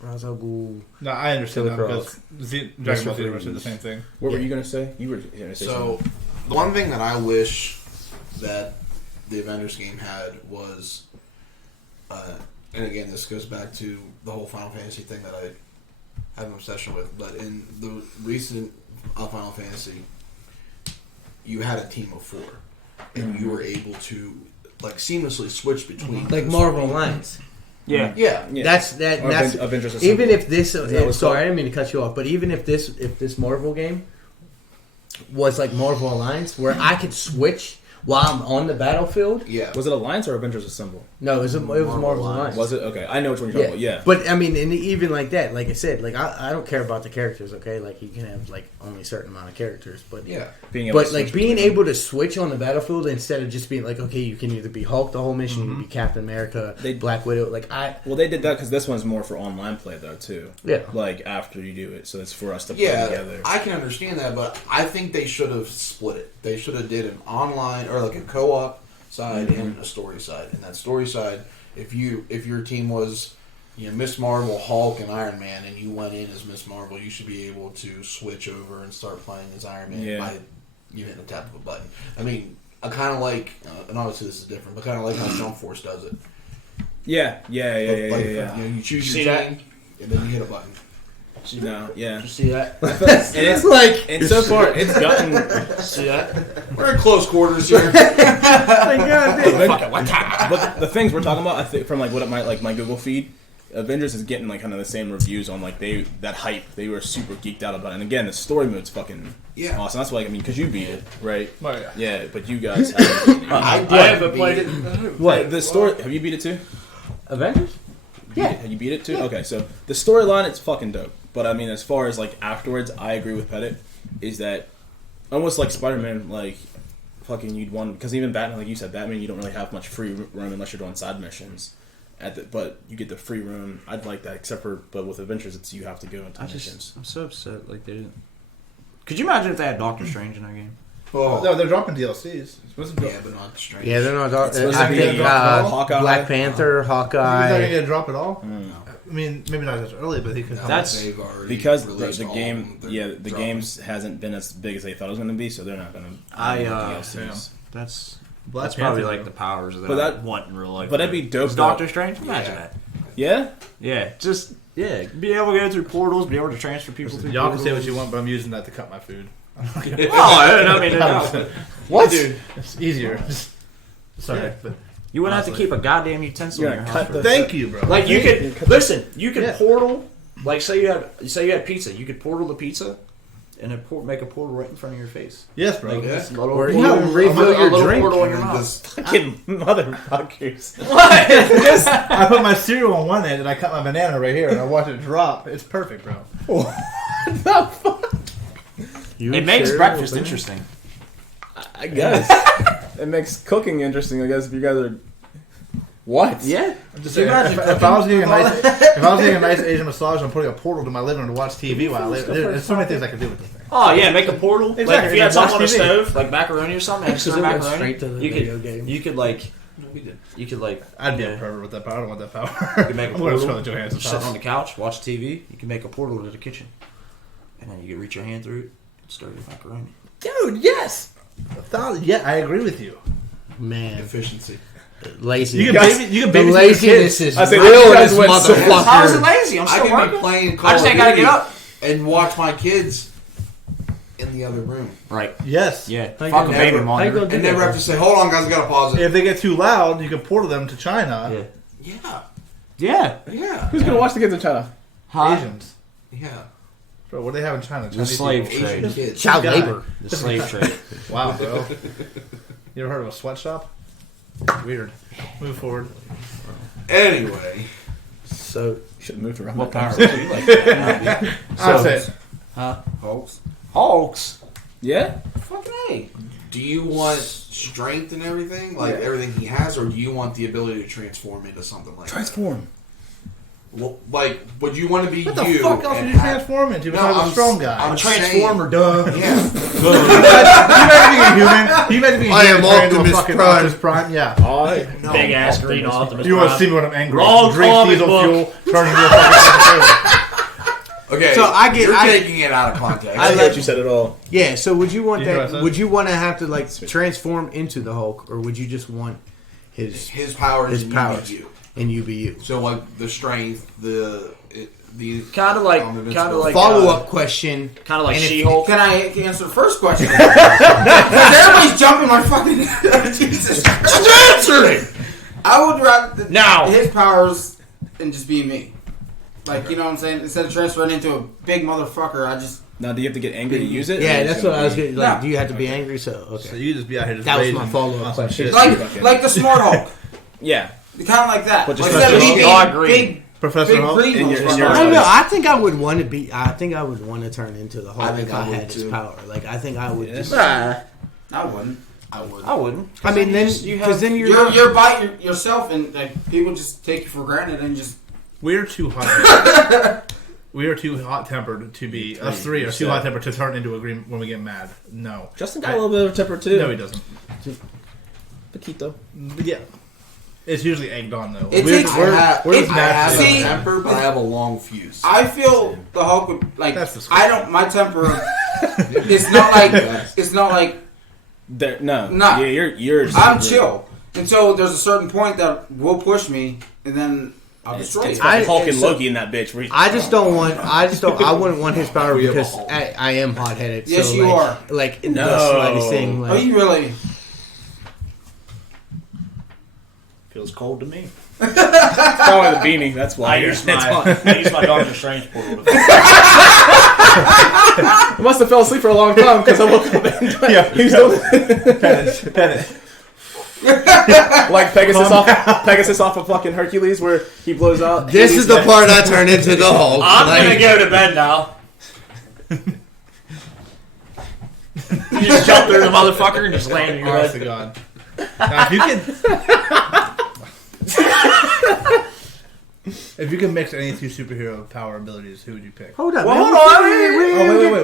Ra's al Ghul. No, I understand that Killer because Dragon Ball Z Universe did the same thing. What were Yeah. you gonna say? You were gonna say So, the one thing that I wish that the Avengers game had was, and again, this goes back to the whole Final Fantasy thing that I have an obsession with, but in the recent Final Fantasy, you had a team of 4, and you were able to like seamlessly switch between Like those Marvel 3. Alliance. yeah. Yeah. Yeah. That's Or that's Avengers even Assemble. if this that what it's sorry, called? I didn't mean to cut you off, but even if this Marvel game was like Marvel Alliance where I could switch while I'm on the battlefield. Yeah. Was it Alliance or Avengers Assemble? No, it was Marvel Alliance. Was it? Okay, I know which one you're talking about. Yeah, But I mean, and even like that, like I said, like I don't care about the characters. Okay, like you can have like only a certain amount of characters, but Yeah. being able But to like switch being between able to switch on the battlefield instead of just being like, okay, you can either be Hulk the whole mission, you can be Captain America, Black Widow. Like them. Well, they did that because this one's more for online play though too. Yeah. Like after you do it, so it's for us to play Yeah, together. I can understand that, but I think they should have split it. They should have did an online or like a co-op side and a story side. And that story side, if your team was, Miss Marvel, Hulk, and Iron Man, and you went in as Miss Marvel, you should be able to switch over and start playing as Iron Man by hitting the tap of a button. I mean, I kind of like, and obviously this is different, but kind of like how Jump Force does it. Yeah. You choose your team, and then you hit a button. No, yeah. You see that? And it's like, and so far it's gotten. See that? We're in close quarters here. But the things we're talking about, I think from like what my Google feed, Avengers is getting like kind of the same reviews on like that hype. They were super geeked out about it. And again, the story mode's fucking awesome. That's why because you beat it, right? Oh, yeah. Yeah, but you guys haven't. Beat it. I haven't played it. What the story? Have you beat it too? Avengers. Yeah. You beat it too? Okay, so the storyline, it's fucking dope. But I mean, as far as like afterwards, I agree with Pettit. Is that almost like Spider-Man, like fucking you'd want, because even Batman, like you said, Batman, you don't really have much free room unless you're doing side missions. But you get the free room. I'd like that, but with Avengers, it's you have to go into missions. I'm so upset. Like they didn't. Could you imagine if they had Doctor Strange in that game? Oh, No, they're dropping DLCs. It's supposed to be. yeah, but not Strange. Yeah, they're not. It's supposed to I be think Hawkeye. Black Panther, He's not Hawkeye. going to drop it all. I mean, maybe not as early, but he can. come That's- They've already Because released the all game, of them. yeah, They're the dropping. games hasn't been as big as they thought it was going to be, so they're not going to. DLCs. That's Black that's probably Panther, like the powers that But I that- want in real life. but that'd be dope, Is though. Doctor Strange? Imagine that. Yeah. Yeah, just be able to go through portals, be able to transfer people through. Y'all can portals. say what you want, but I'm using that to cut my food. Oh, I mean, no. What? It's easier. Sorry, but You wouldn't have to keep a goddamn utensil in your house. Thank you, bro. Like you could listen. You could Yeah. portal. Like say you had pizza. You could portal the pizza, and make a portal right in front of your face. Yes, bro. Like this little Or portal, even refill a your little drink. portal in your And mouth. just- Fucking motherfuckers. I put my cereal on one end and I cut my banana right here and I watch it drop. It's perfect, bro. What the fuck? It makes breakfast interesting. I guess. It makes cooking interesting, I guess, if you guys are... What? Yeah. I'm just saying, if I was getting a nice Asian massage, I'm putting a portal to my living room to watch TV while I live. There's so many things I can do with this thing. Oh yeah, make a portal. Like Exactly, if you had just watch something on a TV. stove, like macaroni or something, extra Because it went macaroni. straight to the video game. You could I'd be a pervert with that power. I don't want that power. You can make a I'm going to portal. Scarlett Johansson's Sitting on house. the couch, watch TV. You can make a portal to the kitchen, and then you can reach your hand through it and stir your macaroni. Dude, yes! Yeah, I agree with you. Man, efficiency. lazy. You can guys- baby, you can The babysit your laziness kids. is I say, real you in guys this went so- motherfucker. How is it lazy? I'm I still can be working. playing Call I just of ain't gotta Duty get up. and watch my kids in the other room. Right. Yes. Yeah. How you Fuck a gonna- baby how you monitor. gonna do And never that? have to say, hold on, guys, I gotta pause it. If they get too loud, you can portal them to China. Yeah. Yeah. Yeah. Yeah. Who's gonna watch the kids in China? Huh? Asians. Yeah. Bro, what do they have in China? The Chinese slave people. trade. Asian kids. Child God. labor. The slave trade. Wow, bro. You ever heard of a sweatshop? Weird. Move forward. Anyway. So Should have moved around. What that power time. do you like that? I'll say it. Huh? Folks, Hulks. Yeah? Fucking A. do you want strength and everything? Like everything he has? Or do you want the ability to transform into something like Transform. that? Well, like, would you want to be What the you? fuck else and would you have- transform into No, besides I'm a strong s- guy? I'm A transformer, duh. Yeah. You imagine being a human? You imagine being a I human am turned into a Optimus fucking Prime. Optimus Prime? Yeah. I Big ass green Optimus. You want to see me when I'm angry? Wrong Drink comic diesel book. fuel, turn into a fucking Okay. So I get- You're I- taking it out of context. I get you said it all. yeah, so would you want You know what I that? said? Would you want to have to like transform into the Hulk, or would you just want his his powers. his and powers You. and you be you? So like the strength, the Kind of like, Follow up question. kind of like And if- She-Hulk. Can I answer the first question? Because everybody's jumping my fucking. Jesus Christ. answer it. I would rather Now. his powers and just be me. Like, you know what I'm saying? Instead of transferring into a big motherfucker, I just. Now, do you have to get angry to use it? Yeah, Or that's it's what gonna I was be- getting. Like, No. do you have to be angry? So okay, So you just be out here just that was my raging follow on up some question. shit. Like the Smart Hulk. Yeah. Kind of like that. But Like, just instead of me dark being green. big, Professor big Hulk? green In your- ones. in your I don't know. eyes. I think I would want to be. I think I would want to turn into the Hulk I think if I I would had his too. power. Like I think I would Yeah. just. I wouldn't. I would. I wouldn't. I mean, then you because have. then you're, You're, not- you're by yourself, and like people just take you for granted and just. We're too hot. We are too hot tempered to be. Us three are too Yeah. hot tempered to turn into a green when we get mad. No. Justin got a little bit of a temper, too. No, he doesn't. Paquito. But yeah. It's usually egged on though. It We're- takes- we're- I we're have, I have natural. See- a temper, but I have a long fuse. I feel the Hulk would like. That's disgusting. I don't. My temper. It's not like. It's not like. There, no. Nah. Yeah, you're I'm chill. And so there's a certain point that will push me, and then I'll It's, destroy it's you. fucking I- Hulk and so- Loki in that bitch. Where I just don't want. I just don't. I wouldn't want his power We have a because Hulk. I am hot headed. Yes, so you like, are. Like the No. slightest thing. Are Like, you really? Feels cold to me. Probably the beanie. That's why. I use It's hot. my Doctor Strange portal. I must have fell asleep for a long time because I woke up and he was doing like Pegasus off of fucking Hercules where he blows out. this is the part I turn into the Hulk. I'm Like, gonna go to bed now. You just jump through the motherfucker and just land in your Honest head. to God. Now, if you could mix any two superhero power abilities, who would you pick? Hold up. Well, man. hold on. Oh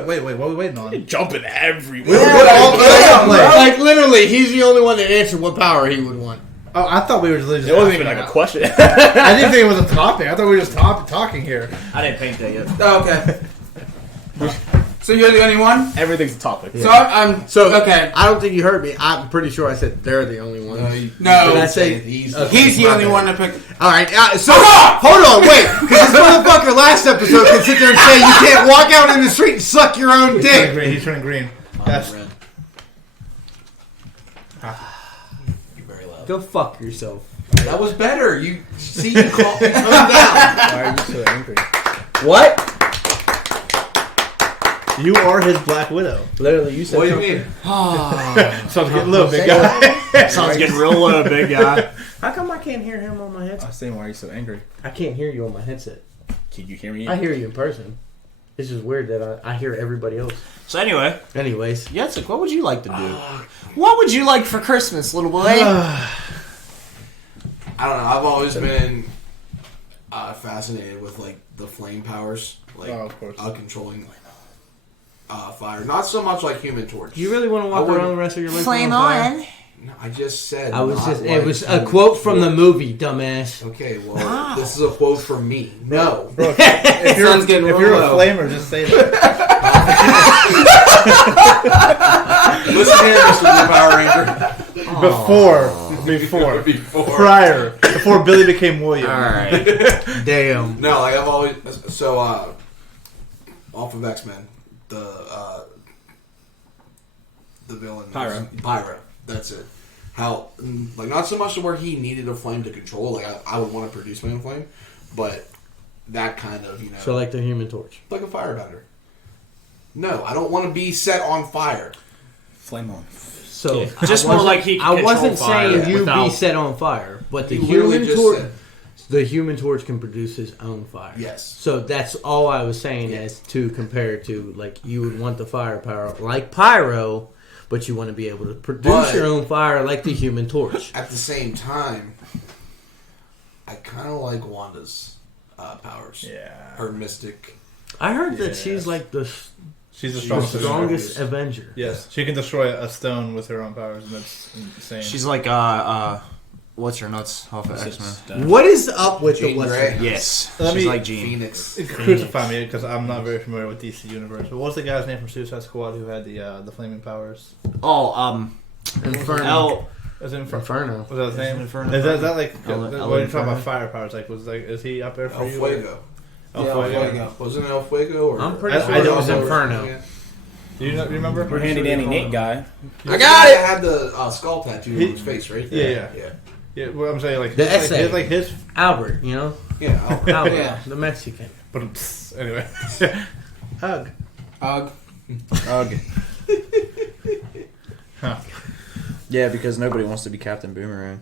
wait! What are we waiting on? Jumping everywhere. Like literally, he's the only one that answered what power he would want. Oh, I thought we were just. It wasn't even like a question. I didn't think it was a topic. I thought we were just talking here. I didn't paint that yet. Oh, okay. So you're the only one. Everything's a topic. So I'm. So Okay. I don't think you heard me. I'm pretty sure I said they're the only one. No. Did I say he's He's the only one that picked. All right, so hold on, wait, because this motherfucker last episode can sit there and say you can't walk out in the street and suck your own He's turning dick. green. He's turning green. That's You're very loud. Go fuck yourself. That was better. You see, you calm down. Why are you so angry? What? You are his Black Widow. Literally, you said. What do you mean? Sounds getting low, big guy. Sounds getting real low, big guy. How come I can't hear him on my I headset? was saying, why are you so angry? I can't hear you on my headset. Can you hear me? I hear you in person. It's just weird that I hear everybody else. So anyway, Anyways, Yetsick, what would you like to do? What would you like for Christmas, little boy? I don't know. I've always been fascinated with like the flame powers, like Oh, of course. controlling fire. Not so much like Human Torch. do you really want to walk I wouldn't- around the rest of your life? Flame fire? on. No, I just said. I was not just. like It was a Human quote from the Torch. movie, dumbass. Okay, well, this is a quote from me. No. Bro, if Sun's getting you're a low. flamer, just say that. Listen here, Mr. Blue Power Ranger. Before. Prior. Before Billy became William. Alright. Damn. No, like I've always off of X-Men, the villain Pyro. That's it. How like not so much to where he needed a flame to control. Like I would want to produce my own flame, but that kind of So like the Human Torch. like a firebender. No, I don't want to be set on fire. Flame on. So Yeah. Just I more wasn't- like he can I wasn't control fire saying you without- be set on fire, but the You literally Human just Torch. said- The Human Torch can produce his own fire. Yes. So that's all I was saying as to compare to like you would want the firepower like Pyro, but you want to be able to produce But- your own fire like the Human Torch. At the same time, I kind of like Wanda's powers. Yeah. Her mystic. I heard that Yeah. she's like the She's the strongest, strongest. Avenger. Yes. She can destroy a stone with her own powers, and that's insane. She's like, what's her nuts off of X-Men? What is up with Jean the West? Grey. Yes. Let She's me- like Jean. Phoenix. Crucify me because I'm not very familiar with DC Universe. But what was the guy's name from Suicide Squad who had the flaming powers? Oh, Inferno. El. Was it Inferno. Was that his name? Inferno. Is that like El when you're talking Inferno. about fire powers? Like, is he up there for El you? Fuego. El Yeah, Fuego. El Fuego. Wasn't it El Fuego? Or I'm pretty I sure it don't was know. Inferno. Do you not remember? We're handy dandy Nate guy. I got it. Had the skull tattoo on his face, right? Yeah. yeah. Yeah, what I'm saying, like The like essay. his Albert, you know? Yeah. Albert, Yeah. the Mexican. But anyway, Hug. Ugh. Ugh. Huh. Yeah, because nobody wants to be Captain Boomerang.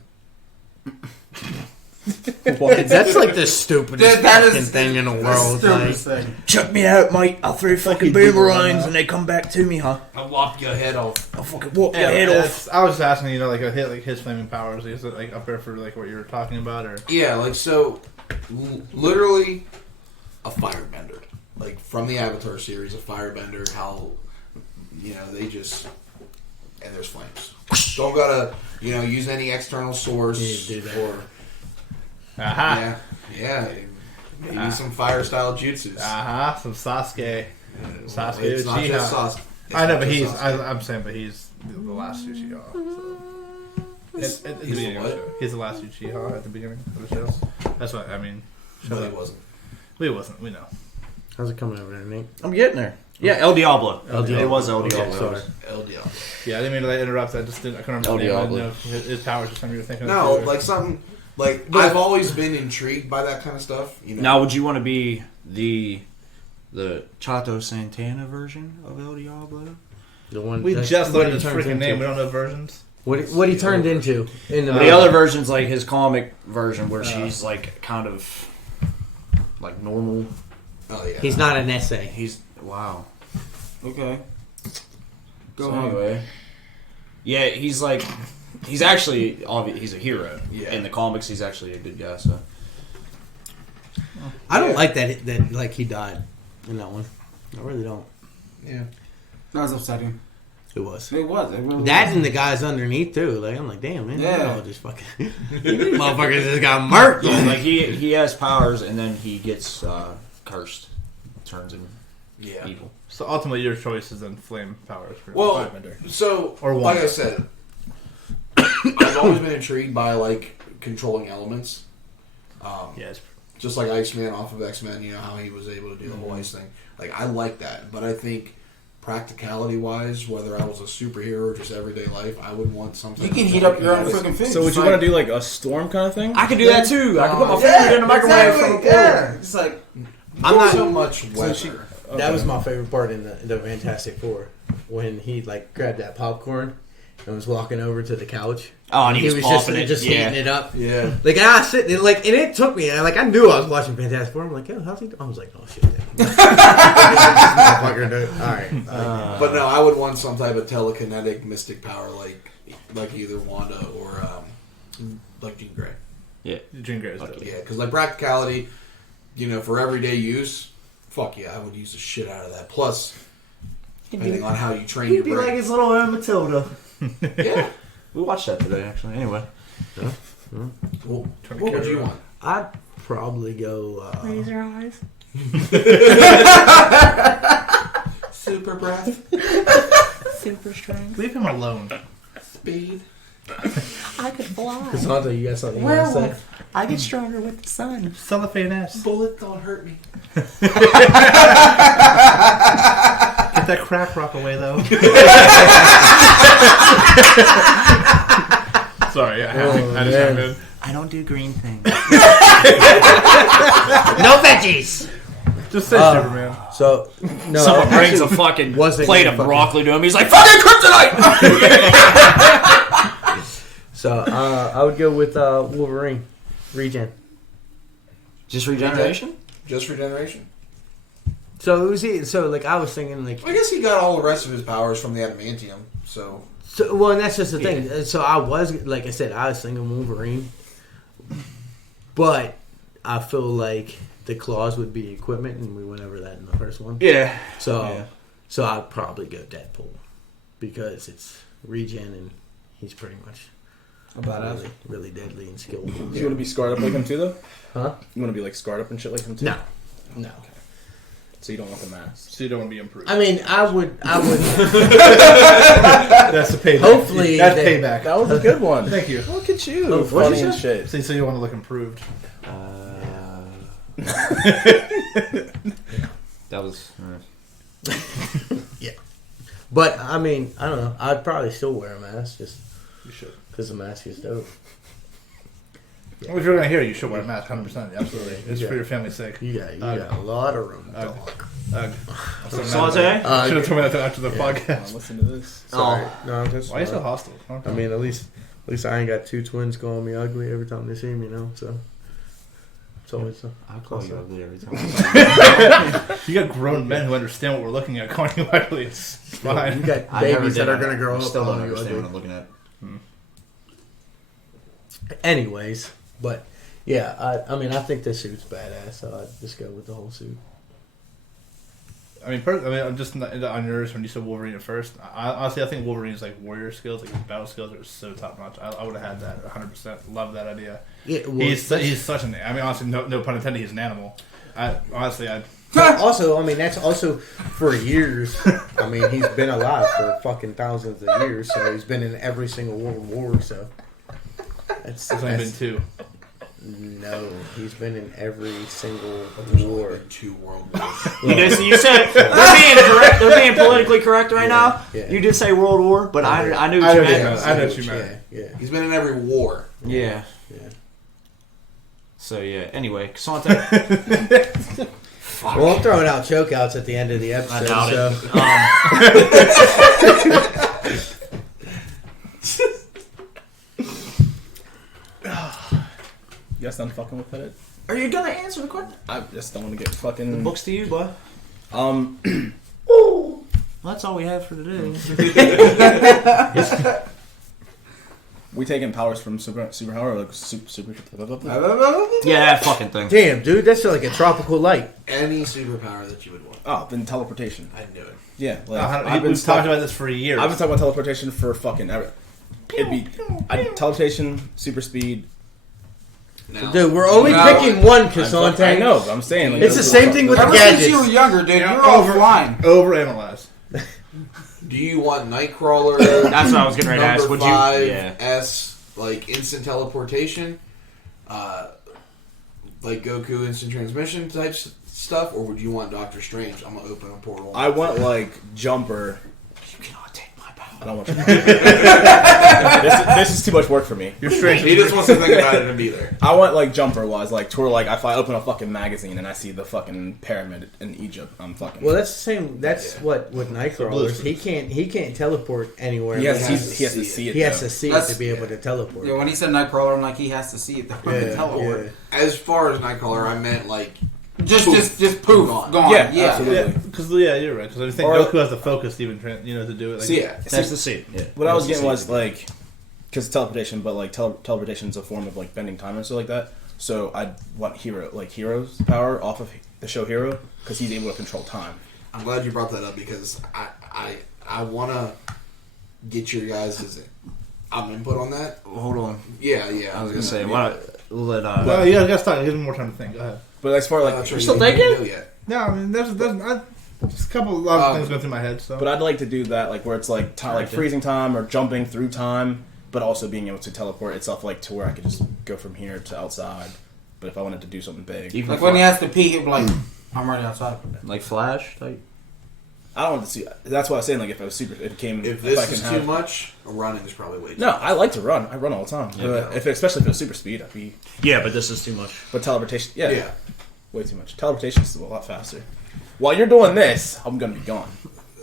That's like the stupidest That is fucking thing in the world. Like, thing. Chuck me out, mate. I'll throw fucking boomerangs and they come back to me, huh? I'll lop your head off. I'll fucking whoop yeah, your head off. that's- I was just asking, you know, like a hit like his flaming powers. Is it like up there for like what you were talking about, or Yeah, like so, literally a firebender. Like from the Avatar series, a firebender. How they just and there's flames. Don't gotta use any external source Yeah, do that. or aha, maybe some fire style jutsus. some Sasuke. Sasuke It's not Uchiha. just Sasuke. It's I know, not but just he's. Sasuke. I'm saying, but he's the last Uchiha. So. At the He's beginning of the the show. He's the last Uchiha at the beginning of the show. That's what I mean. But it wasn't. We wasn't. We know. how's it coming over there, Nate? I'm getting there. Yeah, El Diablo. El Diablo. It was El Okay, Diablo. sorry. El Diablo. Yeah, I didn't mean to interrupt. I just didn't. I couldn't remember El the name. I Diablo. didn't know if his powers or something you were thinking No, of. like something like But- I've always been intrigued by that kind of stuff. Now, would you want to be the Chato Santana version of El Diablo? The one we that- just what learned he his turns freaking into. name. We don't know versions. What he turned into in the The other version's like his comic version where she's like kind of like normal. Oh yeah. He's not an essay. He's wow. Okay. Go So on. anyway, yeah, he's actually he's a hero. Yeah. In the comics, he's actually a good guy. So I don't like that like he died in that one. I really don't. Yeah. That was upsetting. It was. It was. It really That was. and the guys underneath too. Like I'm like, damn man, Yeah. they all just fucking these motherfuckers just got murked. yeah, like he has powers and then he gets cursed, turns him Yeah. evil. So ultimately, your choice is in flame powers for Well, Firebender. so Or like one. I said, I've always been intrigued by like controlling elements. Yes. Just like Iceman off of X-Men, how he was able to do the whole ice thing. Like I like that, but I think practicality-wise, whether I was a superhero or just everyday life, I would want something. You can heat up your own freaking food. So would you want to do like a storm kind of thing? I could do that too. I could put my finger in the microwave from a pool. Yeah, it's like I'm not so much weather. That was my favorite part in the Fantastic Four when he like grabbed that popcorn and was walking over to the couch. Oh, and he was popping just heating it up. Yeah. Like and I was sitting there, like, and it took me. I knew I was watching Fantastic Four. I'm like, yo, how's he? I was like, oh shit. All right. But no, I would want some type of telekinetic mystic power, like either Wanda or like Jean Grey. Yeah, Jean Grey is dope. Yeah, because like practicality, for everyday use, fuck yeah, I would use the shit out of that. Plus, depending on how you train your he'd be brain. like his little Matilda. Yeah. We watched that today, actually. Anyway. Well, what would you want? I'd probably go. Laser eyes. Super breath. Super strength. Leave him alone. Speed. I could fly. Kysannte, you got something you want to say? I get stronger with the sun. Cellophane ass. Bullet don't hurt me. Get that crack rock away, though. Sorry, I just have I don't do green things. No veggies. Just say Superman. So no, Someone brings a actually fucking wasn't plate gonna of fucking- broccoli to him. He's like, fucking kryptonite! So I would go with Wolverine, regen. Just regeneration? Just regeneration. So it was so like I was thinking like I guess he got all the rest of his powers from the adamantium. So well, and that's just the thing. So I was like I said, I was thinking Wolverine, but I feel like the claws would be equipment, and we went over that in the first one. Yeah. So I'd probably go Deadpool because it's regen and he's pretty much really, really deadly and skilled. You want to be scarred up like him too, though? Huh? You want to be like scarred up and shit like him too? No. Okay. So you don't want the mask. So you don't want to be improved. I mean, I would. That's the payback. Hopefully, That's they- payback. That was a good one. Thank you. Look at you. Oh, what'd Funny you and say? shit. So you want to look improved. That was... But I mean, I don't know. I'd probably still wear a mask just You should. because the mask is dope. Well, if you're going to hear it, you should wear a mask, 100%. Absolutely. It's Yeah. for your family's sake. You got a lot of room to Ugh. talk. So Kysannte? should have told me that after the podcast. Listen to this. Sorry. No, I'm just. Why are you so hostile? I mean, at least I ain't got two twins calling me ugly every time they see me. So it's always. I'll call you ugly every time. You got grown men who understand what we're looking at calling you ugly. It's fine. You got I never babies did. that are gonna grow I up still don't calling you understand what ugly. I'm looking at. Anyways, but yeah, I mean, I think this suit's badass. So I'd just go with the whole suit. I'm just on yours when you said Wolverine at first. Honestly, I think Wolverine's like warrior skills, like his battle skills are so top notch. I would have had that 100%. Love that idea. Yeah, well, He's such an. I mean, honestly, no pun intended. He's an animal. I'd also, I mean, that's also for years. I mean, he's been alive for fucking thousands of years, so he's been in every single World War. So There's only been two. No, he's been in every single there's only war. been 2 world wars. You said they're being correct. They're being politically correct right now. Yeah. You did say World War, but I knew what I you know meant. I know what you meant. Yeah. He's been in every war. Yeah. Yeah. So yeah. Anyway, Kysannte. Well, I'm throwing out chokeouts at the end of the episode. I doubt You guys done fucking with it? Are you gonna answer the question? I just don't want to get fucking. Books to you, boy. Well, that's all we have for today. we taking powers from superpower or like super. Yeah, that fucking thing. Damn, dude, that's like a tropical light. Any superpower that you would want. Oh, then teleportation. I knew it. Yeah, like I've been talking about this for years. I've been talking about teleportation for fucking ever. It'd be teleportation, super speed. Now, Dude, we're only picking one, Kysannte. I know, but I'm saying like It's the same thing with the Ever since you were gadgets. younger, dude, you're offline. Overanalyze. do you want Nightcrawler? That's what I was getting ready to ask. Number Would you? 5 Yeah. S like instant teleportation? like Goku instant transmission type stuff, or would you want Doctor Strange? I'm gonna open a portal. I want like Jumper. You cannot take my power. I don't want you. This is too much work for me. You're strange. He just wants to think about it and be there. I want like Jumper was like to where like if I open a fucking magazine and I see the fucking pyramid in Egypt, I'm fucking. Well, that's the same. That's what with Nightcrawlers. He can't teleport anywhere. he has but to see it. he has though. to see it That's- to be able to teleport. Yeah, when he said Nightcrawler, I'm like, he has to see it. Yeah, Teleport. yeah. As far as Nightcrawler, I meant like Just poof, Gone. gone. Yeah, Yeah. absolutely. Because you're right. Because I think Or- Goku has the focus to even to do it. Like, See, That's the scene. Yeah. what I was That's getting the was scene. like, because teleportation, but like teleportation is a form of like bending time and stuff like that. So I want Hero's power off of the show Hero because he's able to control time. I'm glad you brought that up because I want to get your guys' input on that. Hold on. Yeah. I was gonna say, Yeah. why not let Well, you gotta start. Give him more time to think. Go ahead. But as far as That's like, right, still you didn't thinking? know yet. No, I mean there's just a lot of things going through my head. So, but I'd like to do that like where it's like like freezing time or jumping through time, but also being able to teleport itself like to where I could just go from here to outside. But if I wanted to do something big, Even Like when he has to pee, he'll be like, I'm already outside. like Flash type. I don't want to see. That's what I was saying. Like if I was super, it became. If I this can is have- too much, running is probably way too No, much. I like to run. I run all the time. Yeah, but no. especially if it was super speed, I'd be. Yeah, but this is too much. But teleportation, yeah, Yeah. way too much. Teleportation is a lot faster. While you're doing this, I'm gonna be gone.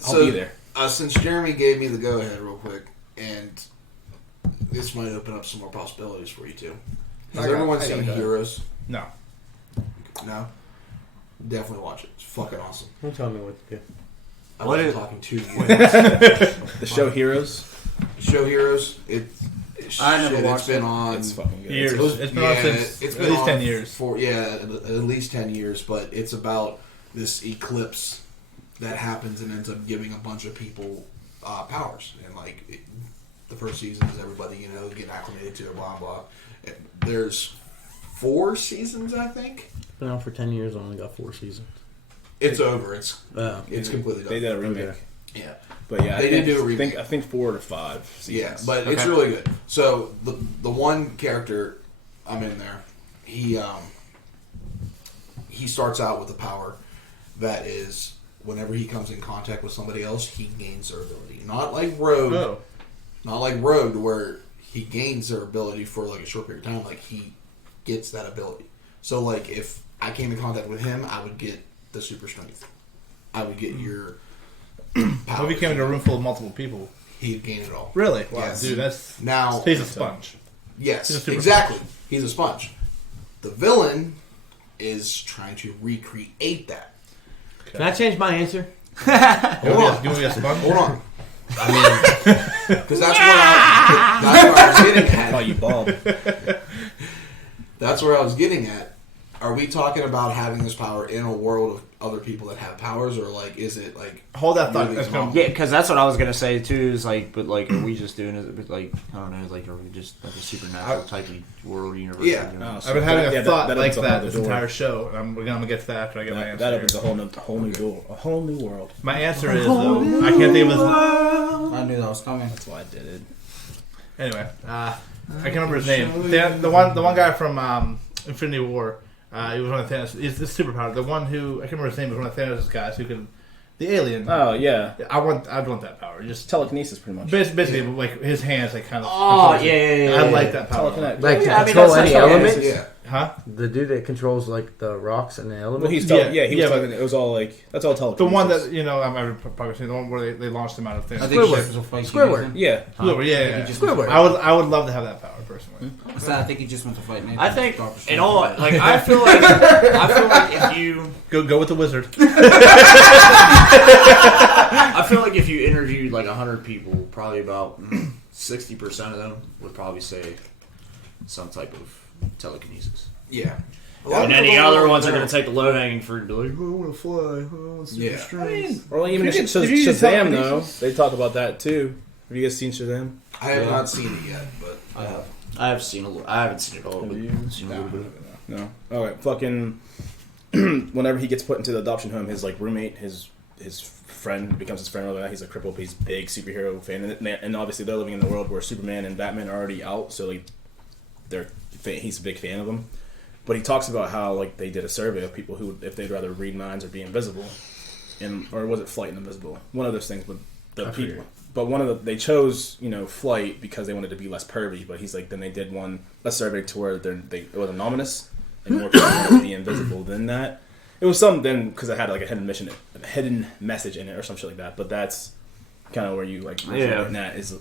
I'll be there. Since Jeremy gave me the go-ahead real quick, and this might open up some more possibilities for you too. Has I got- everyone I got seen a go-ahead. Heroes? no. No? Definitely watch it. It's fucking awesome. Don't tell me what to do. I What was is- talking to you. The show Heroes, Show Heroes. I never It's watched been it. on it's fucking good. Years. It's- It's been on since it's at been least on 10 years. For at least 10 years, but it's about this eclipse that happens and ends up giving a bunch of people powers. And the first season is everybody getting acclimated to it, blah blah. There's 4 seasons, I think. Been out for 10 years. Only got 4 seasons. It's over. It's They completely done. They did a remake, Okay. Yeah. but yeah, They I did think, do a remake. I think 4 to 5 seasons. Yeah, but it's Okay. really good. So the one character I'm in there, he starts out with a power that is whenever he comes in contact with somebody else, he gains their ability. Not like Rogue, Oh. not like Rogue, where he gains their ability for like a short period of time. Like he gets that ability. So like if I came in contact with him, I would get the super strength. I would get your power. What if he came in a room full of multiple people? He'd gain it all. Really? Wow, Yes. dude, that's Now he's a sponge. yes, He's a super exactly. He's a sponge. The villain is trying to recreate that. Can I change my answer? You want to be a sponge? Hold on. I mean, because that's where I was getting Call at. you Bob. That's where I was getting at. Are we talking about having this power in a world of other people that have powers, or like is it like Hold that thought. Really Let's small. go. Yeah, because that's what I was gonna say too. Is like, but like, are we just doing it? But like, I don't know. Like, are we just like a supernatural type of world universe? Yeah. Oh, so I've been having yeah, a thought like opens a whole that new this door. entire show, and we're gonna get to that after I get my That, answer. that here. opens a whole new door, a whole new world. My answer is though, I can't think of his. I knew that was coming. That's why I did it. Anyway, I can't remember his name. The one guy from Infinity War. He was one of Thanos. He's the superpower. The one who I can't remember his name. Was one of Thanos' guys who could. The alien. Oh yeah, I'd want that power. Just telekinesis pretty much. basically, like his hands, like kind of. Oh yeah. I like that power. Telekinetic. Like to Yeah, I mean, control that's any not- elements? yeah? Huh? The dude that controls like the rocks and the elements? Well, he's Yeah, he was yeah, talking. It was all like that's all telekinesis. The one that I've probably seen the one where they launched him out of things. I think Squidward. Shift was a fake Squidward. Nathan. Yeah, Squidward, yeah. Squidward. I would love to have that power personally. I said I think he just went to fight Nathan. I think Doctor in Strange. all, like, I feel like if you, Go with the wizard. I feel like if you interviewed like 100 people, probably about 60% of them would probably say some type of telekinesis. Yeah. And then the other ones are going to take the low hanging fruit and be like, oh, I want to fly. Oh, I want super Yeah. strength. or even If you Shazam use though. telekinesis- They talk about that too. Have you guys seen Shazam? I have not seen it yet, but I have. I have seen a little. I haven't seen it all, Have but you? I've seen a little bit. No. All right. Fucking. Whenever he gets put into the adoption home, his like roommate, his friend becomes his friend. All that. He's a cripple, but he's a big superhero fan, and obviously they're living in the world where Superman and Batman are already out, so like he's a big fan of them. But he talks about how like they did a survey of people who if they'd rather read minds or be invisible, or was it flight and invisible? One of those things. But the people, but they chose flight because they wanted to be less pervy. But he's like then they did a survey to where it was anonymous and more people wanted to be invisible than that. It was something because it had like a hidden message in it or some shit like that. But that's kind of where you like that is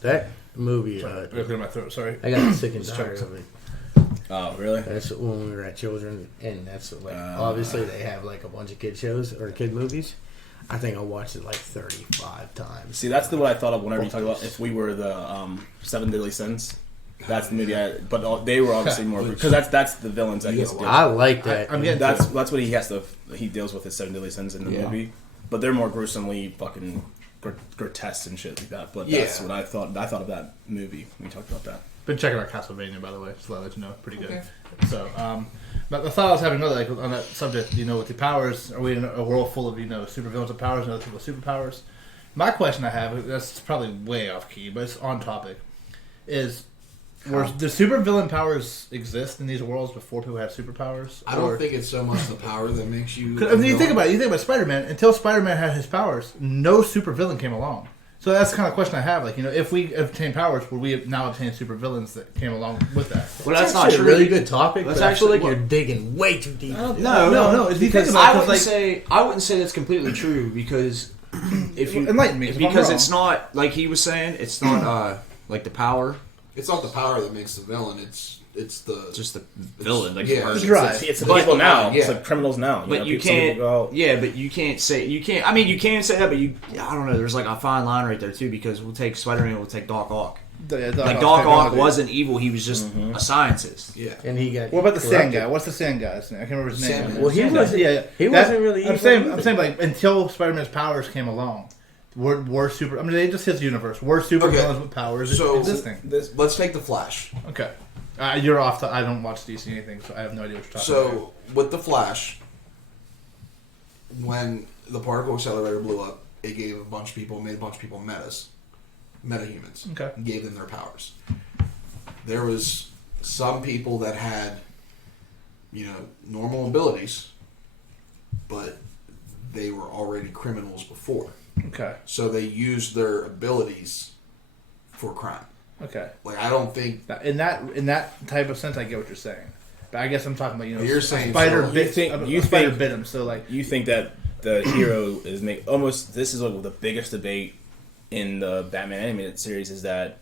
that movie. Clear my throat. Sorry. I got sick and tired of it. Oh, really? That's when we were at Children, and that's like obviously they have like a bunch of kid shows or kid movies. I think I watched it like 35 times. See, that's what I thought of whenever you talk about if we were the 7 Deadly Sins. That's the movie, but they were obviously more because that's the villains that he has to deal with. I like that. That's what he deals with his 7 Deadly Sins in the movie, but they're more gruesomely fucking grotesque and shit like that. But that's what I thought. I thought of that movie when we talked about that. Been checking out Castlevania, by the way, just to let you know, pretty good. Okay. So, but the thought I was having another on that subject, with the powers, are we in a world full of supervillains with powers and other people with superpowers? My question I have, that's probably way off key, but it's on topic, is do supervillain powers exist in these worlds before people have superpowers? I don't think it's so much the power that makes you. You think about it. You think about Spider-Man. Until Spider-Man had his powers, no supervillain came along. So that's the kind of question I have. Like, if we obtain powers, would we now obtain supervillains that came along with that? Well, that's not a really good topic. That's actually like you're digging way too deep. No. It's because I wouldn't say that's completely true because if you enlighten me, because it's not like he was saying. It's not like the power. It's not the power that makes the villain. It's just the villain. Like it's the people now. It's like criminals now. But you can't. But you can't say you can't. I mean, you can say that, but I don't know. There's like a fine line right there too because we'll take Spider-Man. We'll take Doc Ock. Doc Ock wasn't evil. He was just a scientist. Yeah, and he got. What about the Sand Guy? What's the Sand Guy's name? I can't remember his name. Well, he wasn't. Yeah, he wasn't really. I'm saying like until Spider-Man's powers came along. Were super. I mean, they just hit the universe. Were super villains with powers existing? Let's take the Flash. Okay, you're off. I don't watch DC anything, so I have no idea what you're talking about. So with the Flash, when the particle accelerator blew up, it made a bunch of people metahumans. Okay, gave them their powers. There was some people that had, normal abilities, but they were already criminals before. Okay. So they used their abilities for crime. Okay. Like I don't think in that type of sense, I get what you're saying. But I guess I'm talking about you're saying spider bit him. So like you think that the hero is almost this is like the biggest debate in the Batman animated series is that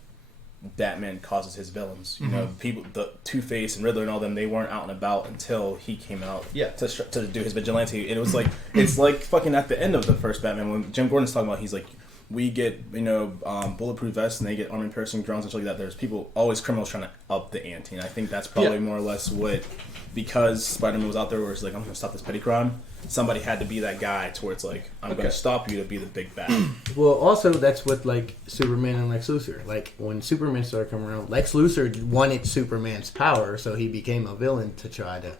Batman causes his villains. People, the Two-Face and Riddler and all them, they weren't out and about until he came out to do his vigilante. And it was like, it's like fucking at the end of the first Batman when Jim Gordon's talking about, he's like, we get, bulletproof vests and they get armor-piercing drones and stuff like that. There's always criminals trying to up the ante. And I think that's probably more or less what, because Spider-Man was out there where it's like, I'm going to stop this petty crime. Somebody had to be that guy to where it's like, I'm going to stop you to be the big bad. Well, also, that's what, like, Superman and Lex Luthor. Like, when Superman started coming around, Lex Luthor wanted Superman's power, so he became a villain to try to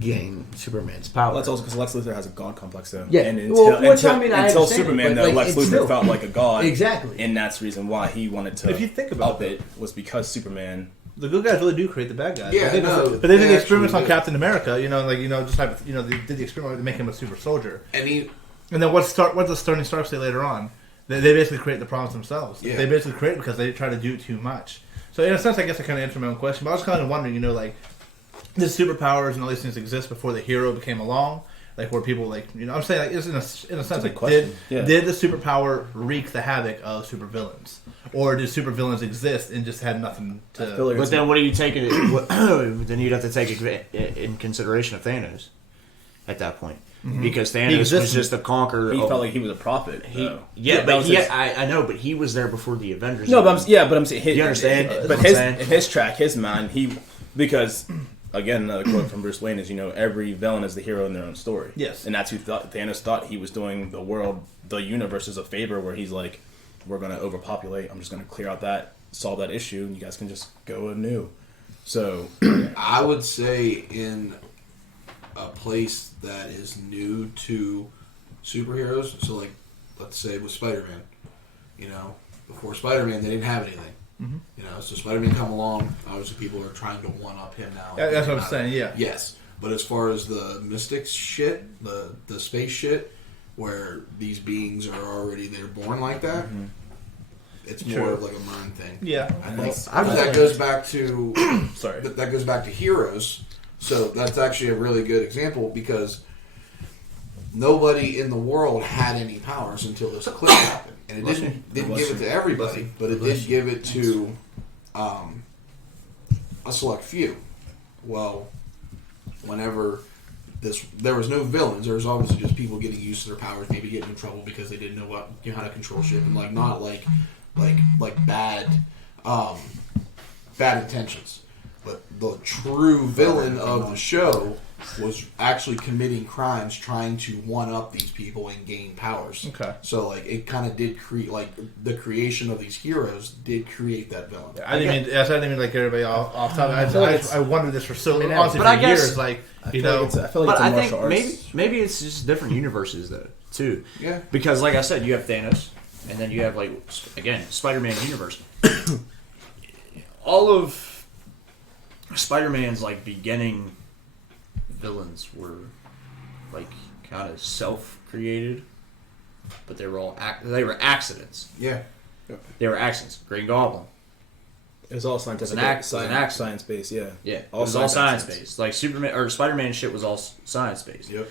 gain Superman's power. Well, that's also because Lex Luthor has a god complex, though. Yeah. And until Superman, though, like, Lex Luthor felt like a god. Exactly. And that's the reason why he wanted to if you think about up it, was because Superman... The good guys really do create the bad guys. Yeah, but they did the experiments on Captain America. They did the experiment to make him a super soldier. And then what does Tony Stark say later on? They basically create the problems themselves. Yeah. They basically create it because they try to do too much. So in a sense, I guess I kind of answered my own question. But I was kind of wondering, the superpowers and all these things exist before the hero came along. Like where people I'm saying like in a sense like did the superpower wreak the havoc of supervillains, or did supervillains exist and just had nothing to? But then what are you taking? Then you'd have to take in consideration of Thanos at that point, because Thanos was just the conqueror. He felt like he was a prophet. I know, but he was there before the Avengers. No, but I'm saying you understand? But in his mind, because. Again, another quote from Bruce Wayne is, every villain is the hero in their own story. Yes. And that's who Thanos thought he was doing the universe a favor, where he's like, we're going to overpopulate. I'm just going to clear out solve that issue, and you guys can just go anew. So, I would say in a place that is new to superheroes, so like, let's say with Spider-Man, before Spider-Man, they didn't have anything. You know, so Spider-Man come along. Obviously, people are trying to one up him now. Yeah, that's what I'm saying. Yeah. Yes, but as far as the Mystics shit, the space shit, where these beings are already they're born like that, it's more of like a mind thing. Yeah, I think that goes back to sorry. That goes back to Heroes. So that's actually a really good example because nobody in the world had any powers until this eclipse happened, and it didn't give it to everybody, but it did give it to a select few. Well, whenever there was no villains, there was obviously just people getting used to their powers, maybe getting in trouble because they didn't know how to control shit, and like not like bad intentions. But the true villain of the show was actually committing crimes, trying to one up these people and gain powers. Okay. So like it kind of did create the creation of these heroes did create that villain. I didn't mean like everybody off topic. I wondered this for so honestly but I for guess- years. Like I feel like it's a martial arts. maybe it's just different universes though too. Yeah. Because like I said, you have Thanos, and then you have like again Spider-Man universe. All of Spider-Man's like beginning villains were like kind of self-created, but they were all they were accidents. Yeah. They were accidents. Green Goblin. It was all scientific. Science based, yeah. Yeah, it was all science based. Like Superman or Spider-Man shit was all science based. Yep.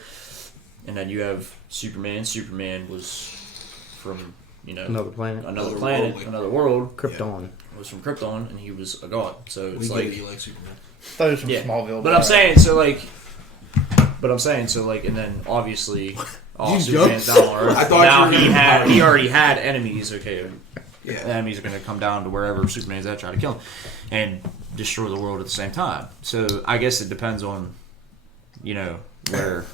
And then you have Superman. Superman was from Another planet. another world. Krypton. Was from Krypton, and he was a god. So it's We like get it, you like Superman. thought it was from yeah. Smallville. But I'm saying so like, and then obviously, Superman's down on Earth. I thought now you were he already had enemies. Okay, Yeah. enemies are going to come down to wherever Superman's at, try to kill him, and destroy the world at the same time. So I guess it depends on, where.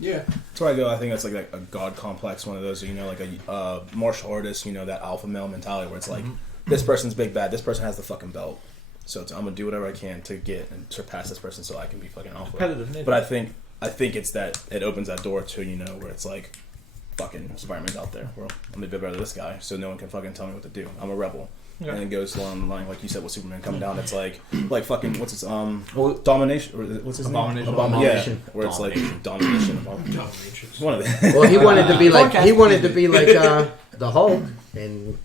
Yeah. That's where I go. I think that's like a god complex, one of those, like a martial artist, that alpha male mentality where it's like, this person's big bad, this person has the fucking belt. So I'm going to do whatever I can to get and surpass this person so I can be fucking alpha. Competitive nature. But I think it's that it opens that door to, where it's like, fucking Spider-Man's out there. Well, I'm a bit better than this guy, so no one can fucking tell me what to do. I'm a rebel. Yeah. And it goes along the line, like you said, with Superman coming down. It's like fucking what's his domination? Or what's his Abomination. name? Abomination. Yeah, where it's like domination. One of them. Well, he wanted to be like the Hulk, and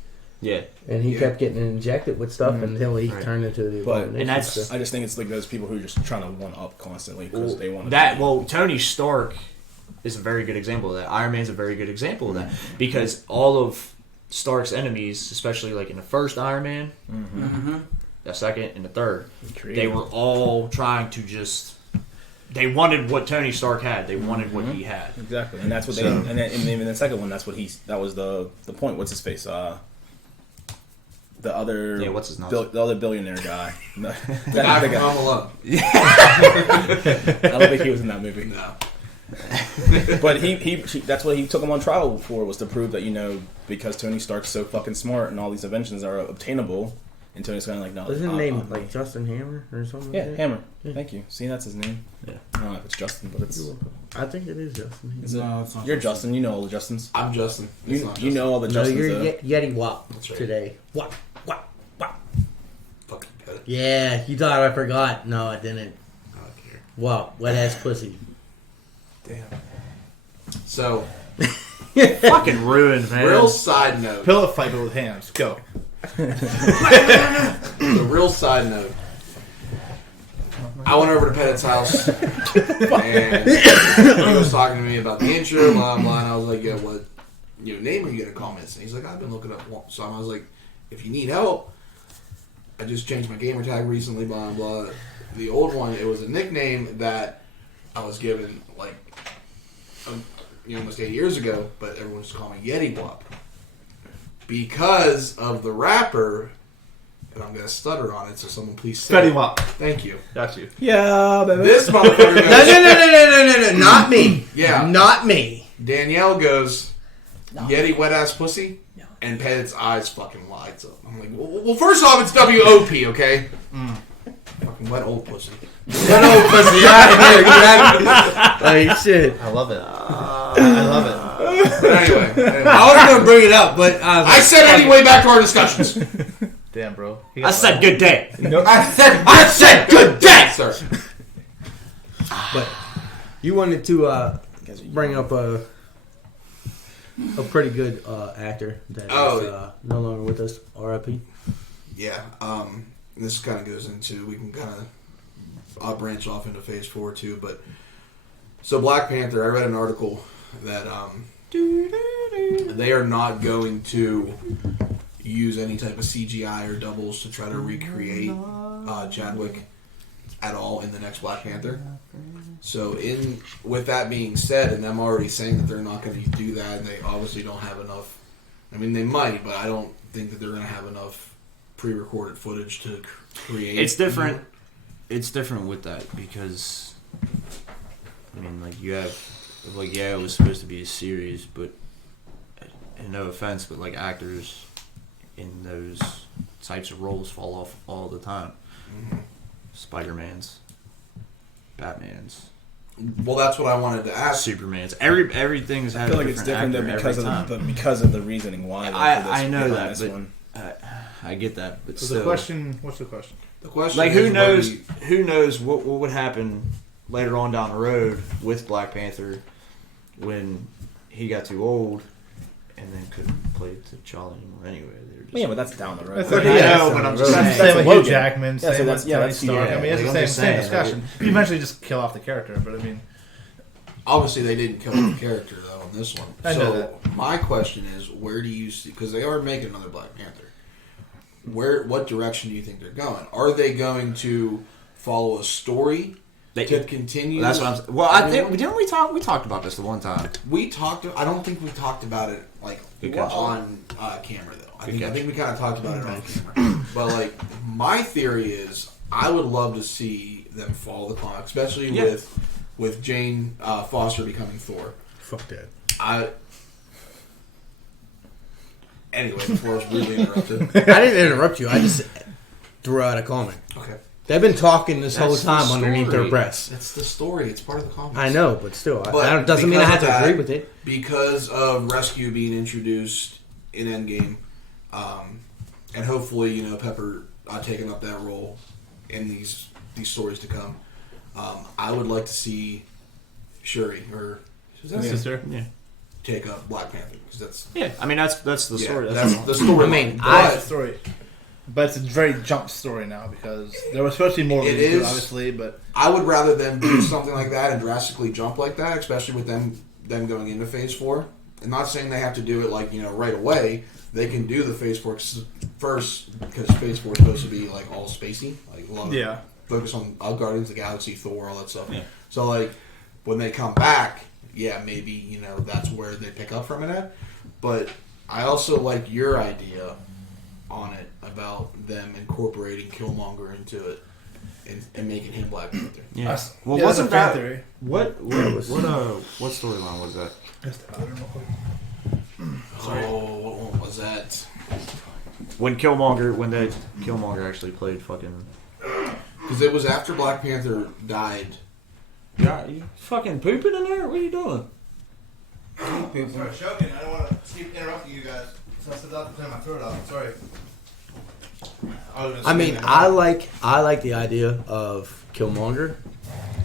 he kept getting injected with stuff until he turned into the Abomination. And that's stuff. I just think it's like those people who are just trying to one up constantly because they want to. that. Well, Tony Stark is a very good example of that. Iron Man's a very good example of that because all of Stark's enemies, especially like in the first Iron Man, the second and the third, they were all trying to just. They wanted what Tony Stark had. They wanted what he had. Exactly, and that's what they. And even the second one, that's what that was the point. What's his face? The other. What's his name? The other billionaire guy. The guy from Home Alone. I don't think he was in that movie. No. But he that's what he took him on trial for, was to prove that because Tony Stark's so fucking smart and all these inventions are obtainable, and Tony's kind of like, no. Wasn't his name like Justin Hammer or something? Yeah, like that? Hammer. Yeah. Thank you. See, that's his name. Yeah. I don't know if it's Justin, but it's. I think it is Justin. Is it? No, it's not You're Justin. You know all the Justins. I'm Justin. It's not You know all the No, Justins. you're though. Yeti Wop That's right. today. Wop. Fucking pet. Yeah, you thought I forgot. No, I didn't. I don't care. Wop, wet ass pussy. Damn. So, Fucking ruined, man. real side note. Pillow fight with hands. Go. The real side note. I went over to Pettit's house and he was talking to me about the intro, blah blah, and I was like, "Yeah, what name are you gonna call me?" And he's like, "I've been looking up some." I was like, "If you need help, I just changed my gamer tag recently, blah blah." The old one, it was a nickname that I was given like almost 8 years ago, but everyone just called me Yeti Wop because of the rapper. And I'm gonna stutter on it, so someone please say Fetty it. Wap. Thank you. Got you. Yeah, baby. This motherfucker goes, No, not me. Yeah. Not me. Danielle goes, Yeti wet ass pussy, and Pettit's eyes fucking lights up. I'm like, well, first off, it's W-O-P, okay? Fucking wet old pussy. Wet old pussy. Like shit. I love it. I love it. But anyway, I was gonna bring it up, but I said anyway, back to our discussions. Damn, bro. I said good day. I said good day, sir. But you wanted to bring up a pretty good actor that is no longer with us. R.I.P. Yeah. This kind of goes into, we can kind of, I'll branch off into Phase 4 too, but so Black Panther, I read an article that they are not going to use any type of CGI or doubles to try to recreate Chadwick at all in the next Black Panther. So with that being said, and them already saying that they're not going to do that, and they obviously don't have enough, I mean they might, but I don't think that they're going to have enough pre-recorded footage to create. It's different. It's different with that because, I mean, like you have, like it was supposed to be a series, but and no offense, but like actors in those types of roles fall off all the time. Mm-hmm. Spider-Man's, Batman's. Well, that's what I wanted to ask. Superman's. Everything's had. I feel like it's different because of the reasoning why. I know that, but I get that. But So still, the question. What's the question? The question, like, is who knows what would happen later on down the road with Black Panther when he got too old and then couldn't play T'Challa anymore anyway. Yeah, but that's down the road. That's the same with Hugh Jackman. Yeah, so Same that's with Tony Stark. yeah, I mean, it's like, the I'm same just saying, discussion. You eventually just kill off the character, but I mean, obviously they didn't kill the character though in this one. I know that. My question is, where do you see? Because they are making another Black Panther. What direction do you think they're going? Are they going to follow a story to continue? Well, that's what I'm saying. Well, I think didn't we talk? We talked about this the one time. We talked. I don't think we talked about it like on camera though. I think we kind of talked about it on camera. But like, my theory is, I would love to see them follow the comic, especially with Jane Foster becoming Thor. Fuck that. Anyway, before I was really interrupted. I didn't interrupt you. I just threw out a comment. Okay. They've been talking this That's whole time the underneath their story. breasts. That's the story. It's part of the comics. I know, but still, But that doesn't mean I have because to of agree that, with it. Because of Rescue being introduced in Endgame, and hopefully, Pepper taking up that role in these stories to come, I would like to see Shuri, or sister. Yeah. take up Black Panther, because that's I mean that's the story. That's the story. I mean, That's the story. But it's a very jump story now because there was supposed to be more of It it, is. obviously, but I would rather them do something like that and drastically jump like that, especially with them going into Phase 4. I'm not saying they have to do it like right away. They can do the Phase 4 first, because Phase 4 is supposed to be like all spacey, like a lot of focus on Guardians of the Galaxy, Thor, all that stuff. Yeah. So like when they come back, maybe that's where they pick up from it at. But I also like your idea on it about them incorporating Killmonger into it and making him Black Panther. Yeah. Well, that's wasn't a fan that theory. what storyline was that? Oh, what was that? When Killmonger actually played fucking. Because it was after Black Panther died. Yeah, you fucking pooping in there? What are you doing? Sorry, choking. I don't want to keep interrupting you guys. So I said that to clear my throat out. Sorry. I mean, I like the idea of Killmonger.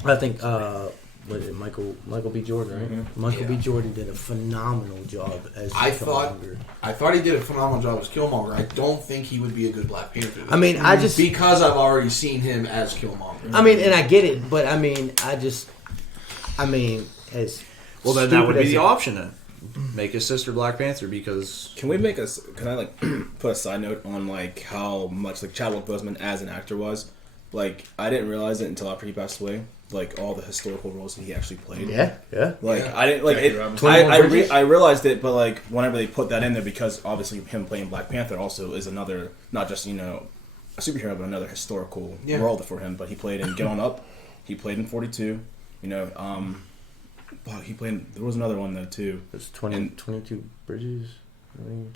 I think what is it, Michael B. Jordan, right? Mm-hmm. Michael B. Jordan did a phenomenal job as Killmonger. I thought he did a phenomenal job as Killmonger. I don't think he would be a good Black Panther, though. I mean, because I've already seen him as Killmonger. I mean, and I get it, but I mean, as Well, then that would be stupid the as option then. Make his sister Black Panther because. Can I like put a side note on like how much like Chadwick Boseman as an actor was? Like I didn't realize it until after he passed away. Like all the historical roles that he actually played. Yeah. Like I didn't like it. I realized it, but like whenever they put that in there, because obviously him playing Black Panther also is another, not just a superhero, but another historical role for him. But he played in Get On Up. He played in 42. He played. There was another one though too. It's 22 Bridges. 21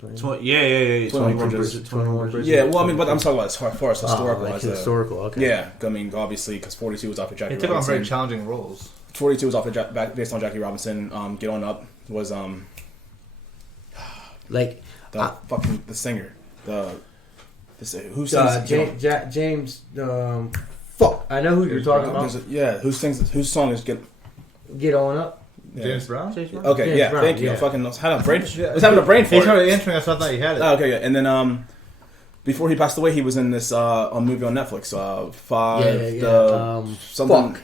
Bridges. Yeah, well, I mean, but I'm talking about as far as historical. Like as historical, okay. Yeah, I mean, obviously, because 42 was off of Jackie He took on Robinson. very challenging roles. 42 was off of based on Jackie Robinson. Get On Up was like the singer. Who sings? James. Fuck. I know who you're talking about. Whose song is Get On Up. James Brown? Okay, James yeah, Brown, thank you. yeah. I fucking was having a brain. I was having a brain He's fart. already answering us. I thought you had it. Oh, okay, yeah. And then before he passed away, he was in this a movie on Netflix. Something.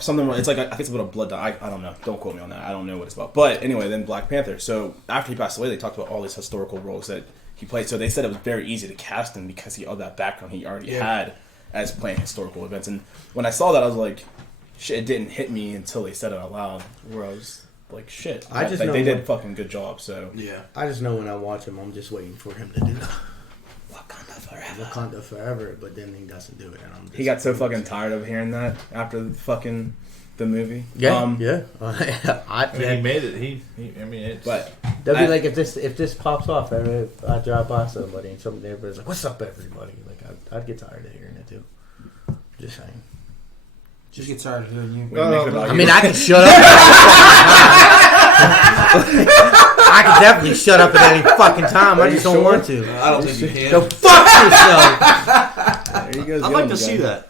Something. It's like I think it's about a blood. I don't know. Don't quote me on that. I don't know what it's about. But anyway, then Black Panther. So after he passed away, they talked about all these historical roles that he played. So they said it was very easy to cast him because he of that background he already had as playing historical events. And when I saw that, I was like, shit. It didn't hit me until they said it out loud. Where I was like, shit. They did a fucking good job. So Yeah. I just know when I watch him, I'm just waiting for him to do Wakanda Wakanda forever, but then he doesn't do it. And I'm just he got so fucking tired of hearing that after the movie. Yeah. I mean, he made it. I mean, it's... But That'd be like if this pops off, I drive by somebody and somebody everybody's like, "What's up, everybody?" Like I'd get tired of hearing it too. Just saying. Just get tired of hearing you. I mean, I can shut up. I can definitely shut up at any fucking time. I just don't want to. I don't think you can. So fuck yourself. there you go. I'd like to see that.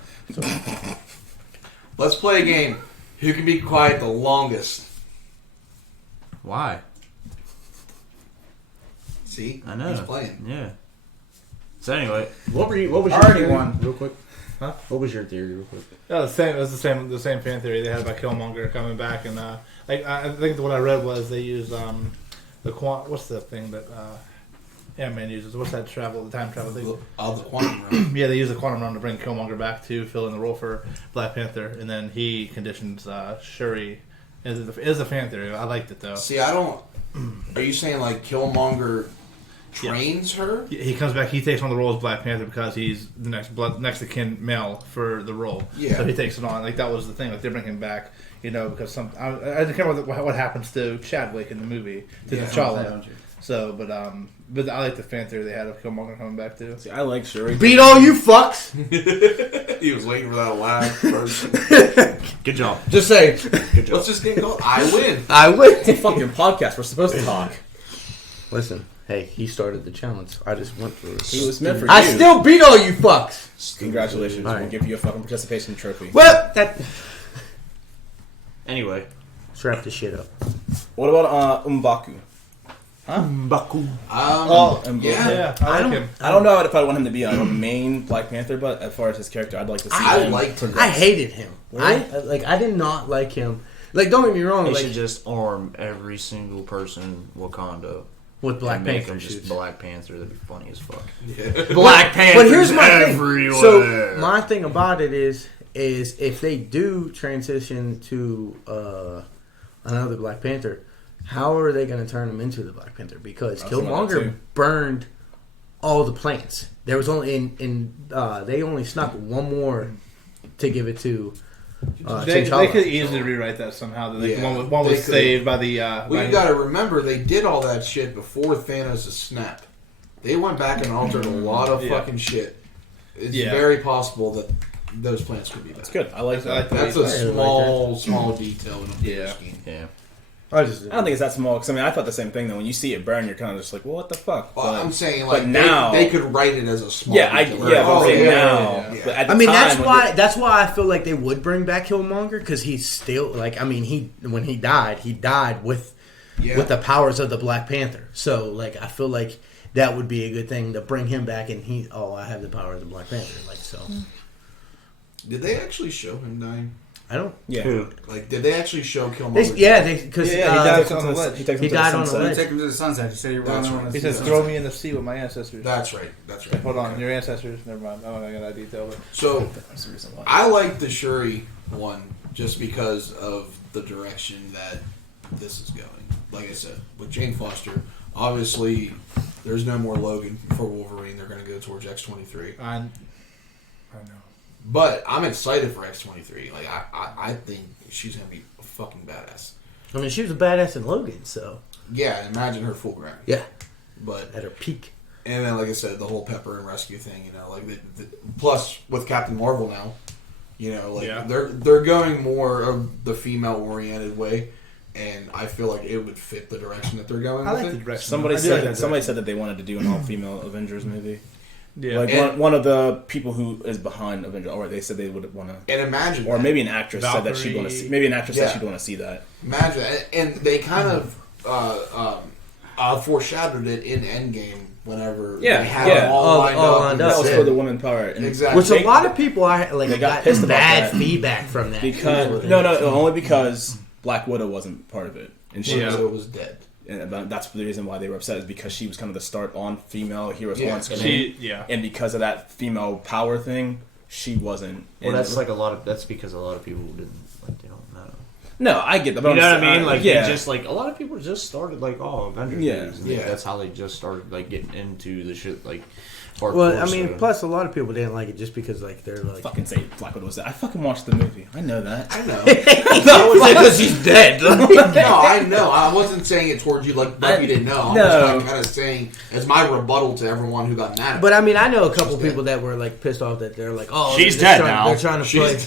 Let's play a game. Who can be quiet the longest? Why? See? I know. He's playing. Yeah. So anyway, What was your Already theory, won. real quick? Huh? What was your theory, real quick? Yeah, it was the same fan theory they had about Killmonger coming back, and I think what I read was they used what's the thing that Ant-Man uses? What's that the time travel thing? The quantum realm. Yeah, they use the quantum realm to bring Killmonger back to fill in the role for Black Panther, and then he conditions Shuri. Is a fan theory. I liked it though. See, I don't. Are you saying like Killmonger trains her? He comes back. He takes on the role as Black Panther because he's the next of kin male for the role. Yeah. So he takes it on. Like that was the thing. Like they bring him back. Because I don't care what happens to Chadwick in the movie to T'Challa. So, but I like the fan theory they had of Killmonger coming back too. See, I like Shuri. Beat all you fucks. He was waiting for that laugh first. good job. Just say, Let's just get going. I win. I win. It's a fucking podcast. We're supposed to talk. Listen, hey, he started the challenge. I just went through it. He was meant for I you. still beat all you fucks. Congratulations. All We'll right. give you a fucking participation trophy. Well, that Anyway, let's wrap this shit up. What about M'Baku? Baku. Yeah. I like him. I don't know if I want him to be a main Black Panther, but as far as his character, I'd like to see I him liked him. I hated him. Really? I did not like him. Like, don't get me wrong. They Like should just arm every single person in Wakanda with Black and make Panther them just shoots. Black Panther. That'd be funny as fuck. Yeah. Black Panther. But here's my everywhere. thing. So my thing about it is if they do transition to another Black Panther, how are they going to turn him into the Black Panther? Because Killmonger burned all the plants. There was only they only snuck one more to give it to They T'Challa. could easily rewrite that somehow. That Yeah, one they was could. saved by the. Well, you got to remember they did all that shit before Thanos' snap. They went back and altered a lot of fucking shit. It's very possible that those plants could be back. That's good. I like that. That's a small detail in a bigger scheme. Yeah. I don't think it's that small. Because I thought the same thing. Though when you see it burn, you're kind of just like, well, what the fuck? Well, I'm saying like now they could write it as a small. Yeah, detail. I'm saying yeah, now. yeah. But at the I mean, time, that's why I feel like they would bring back Killmonger because he's still like. I mean, when he died with the powers of the Black Panther. So like, I feel like that would be a good thing to bring him back and I have the power of the Black Panther. Like so. Did they actually show him dying? I don't. Yeah. Like, did they actually show Killmonger? Because he died on the ledge. He takes him He to died the on the sunset. ledge. Take him to the sunset. You said you're That's running on right. He the says, "Throw me in the sea with my ancestors." That's right. That's right. Hold on, your ancestors. Never mind. I'm not gonna get that detail. But So That's the reason why. I like the Shuri one just because of the direction that this is going. Like I said, with Jane Foster, obviously there's no more Logan for Wolverine. They're going to go towards X-23. I know. But I'm excited for X-23. Like I think she's going to be a fucking badass. I mean, she was a badass in Logan, so Yeah, imagine her full grown. yeah, But at her peak. and then like I said, the whole Pepper and Rescue thing. Like plus with Captain Marvel now, they're going more of the female oriented way. And I feel like it would fit the direction that they're going. I with like it. the direction. Somebody I do said like somebody said that they wanted to do an all-female Avengers movie. Yeah. Like one of the people who is behind Avengers, or they said they would want to. And imagine, or that. maybe an actress said that she'd want to see. Maybe an actress said she'd want to see that. Imagine that. And they kind of foreshadowed it in Endgame whenever they had it all lined up. That was for the women power. And exactly. Which a lot of people they got pissed about bad that. feedback from that. Because only because Black Widow wasn't part of it, and she was dead. And that's the reason why they were upset, is because she was kind of the start on female heroes on screen. And because of that female power thing, she wasn't. Well, that's like that's because a lot of people didn't they don't know. No, I get that. But you know what I mean? Like, yeah. just like a lot of people just started like, Avengers movies. And that's how they just started like getting into the shit like. Well, I mean, plus a lot of people didn't like it just because like they're like fucking say Black Widow was that. I fucking watched the movie. I know that. I know. because she's dead. No, I know. I wasn't saying it towards you like you didn't know. I'm just kind of saying as my rebuttal to everyone who got mad at me. But I mean, I know a couple people that were like pissed off that they're like, oh, she's dead now. They're trying to play.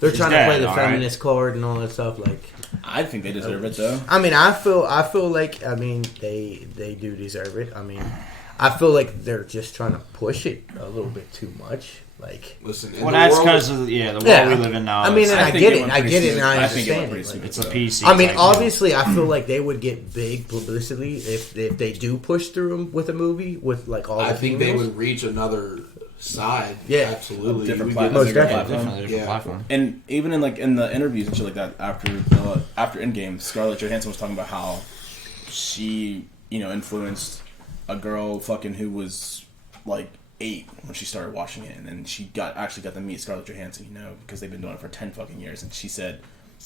They're trying to play the feminist card and all that stuff. Like, I think they deserve it though. I mean, I feel like they do deserve it. I mean, I feel like they're just trying to push it a little bit too much. Like, listen, well, that's because of the world we live in now. I mean, and I get it, and I I think understand it. Like, it's a PC. I mean, obviously, I feel like they would get big publicity if they do push through them with a movie with like all. I the think females. they would reach another side. Yeah, absolutely. Different Most definitely different platform. And even in the interviews and shit like that after Endgame, Scarlett Johansson was talking about how she influenced a girl fucking who was like 8 when she started watching it, and then she actually got to meet Scarlett Johansson, because they've been doing it for 10 fucking years, and she said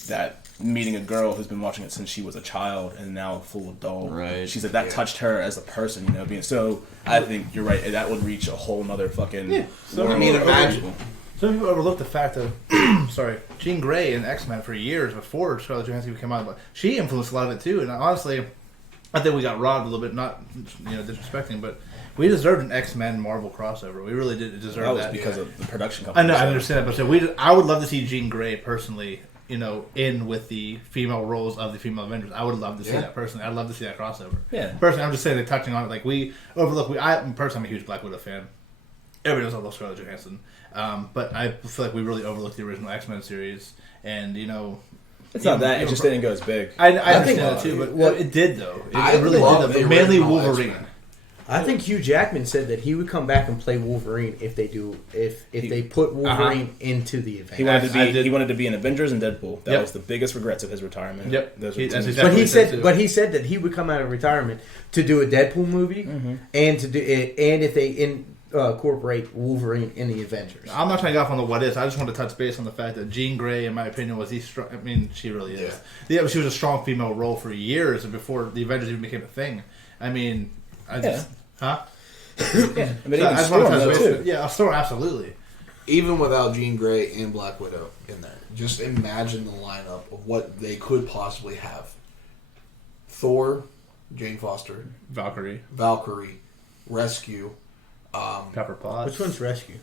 that meeting a girl who's been watching it since she was a child and now a full adult, right? She said that touched her as a person, being so. I think you're right. That would reach a whole nother fucking. So I mean, imagine. Some people overlook the fact that, Jean Grey in X-Men for years before Scarlett Johansson came out, but she influenced a lot of it too. And honestly, I think we got robbed a little bit, not disrespecting, but we deserved an X-Men Marvel crossover. We really did deserve that. That was because of the production company. I know, I understand that, but I would love to see Jean Grey personally, in with the female roles of the female Avengers. I would love to see that personally. I'd love to see that crossover. Yeah. Personally, I'm just saying that touching on it, like we overlook. I'm a huge Black Widow fan. Everybody knows I love Scarlett Johansson, but I feel like we really overlooked the original X-Men series, and it's not that. It just didn't go as big. I understand that too, but it did though. It really did. Though. Mainly Wolverine. X-Men. I think Hugh Jackman said that he would come back and play Wolverine if they put Wolverine into the event. He wanted to be in Avengers and Deadpool. That was the biggest regrets of his returement. Yep. But he said that he would come out of retirement to do a Deadpool movie and to do it, and if they incorporate Wolverine in the Avengers. I'm not trying to get off on the what is. I just want to touch base on the fact that Jean Grey, in my opinion, was the strong. I mean, she really is. Yeah, she was a strong female role for years before the Avengers even became a thing. I mean, I just yeah. I mean, I just want to touch base. Yeah, Thor, absolutely. Even without Jean Grey and Black Widow in there, just imagine the lineup of what they could possibly have: Thor, Jane Foster, Valkyrie, Rescue. Pepper Potts. Which one's Rescue?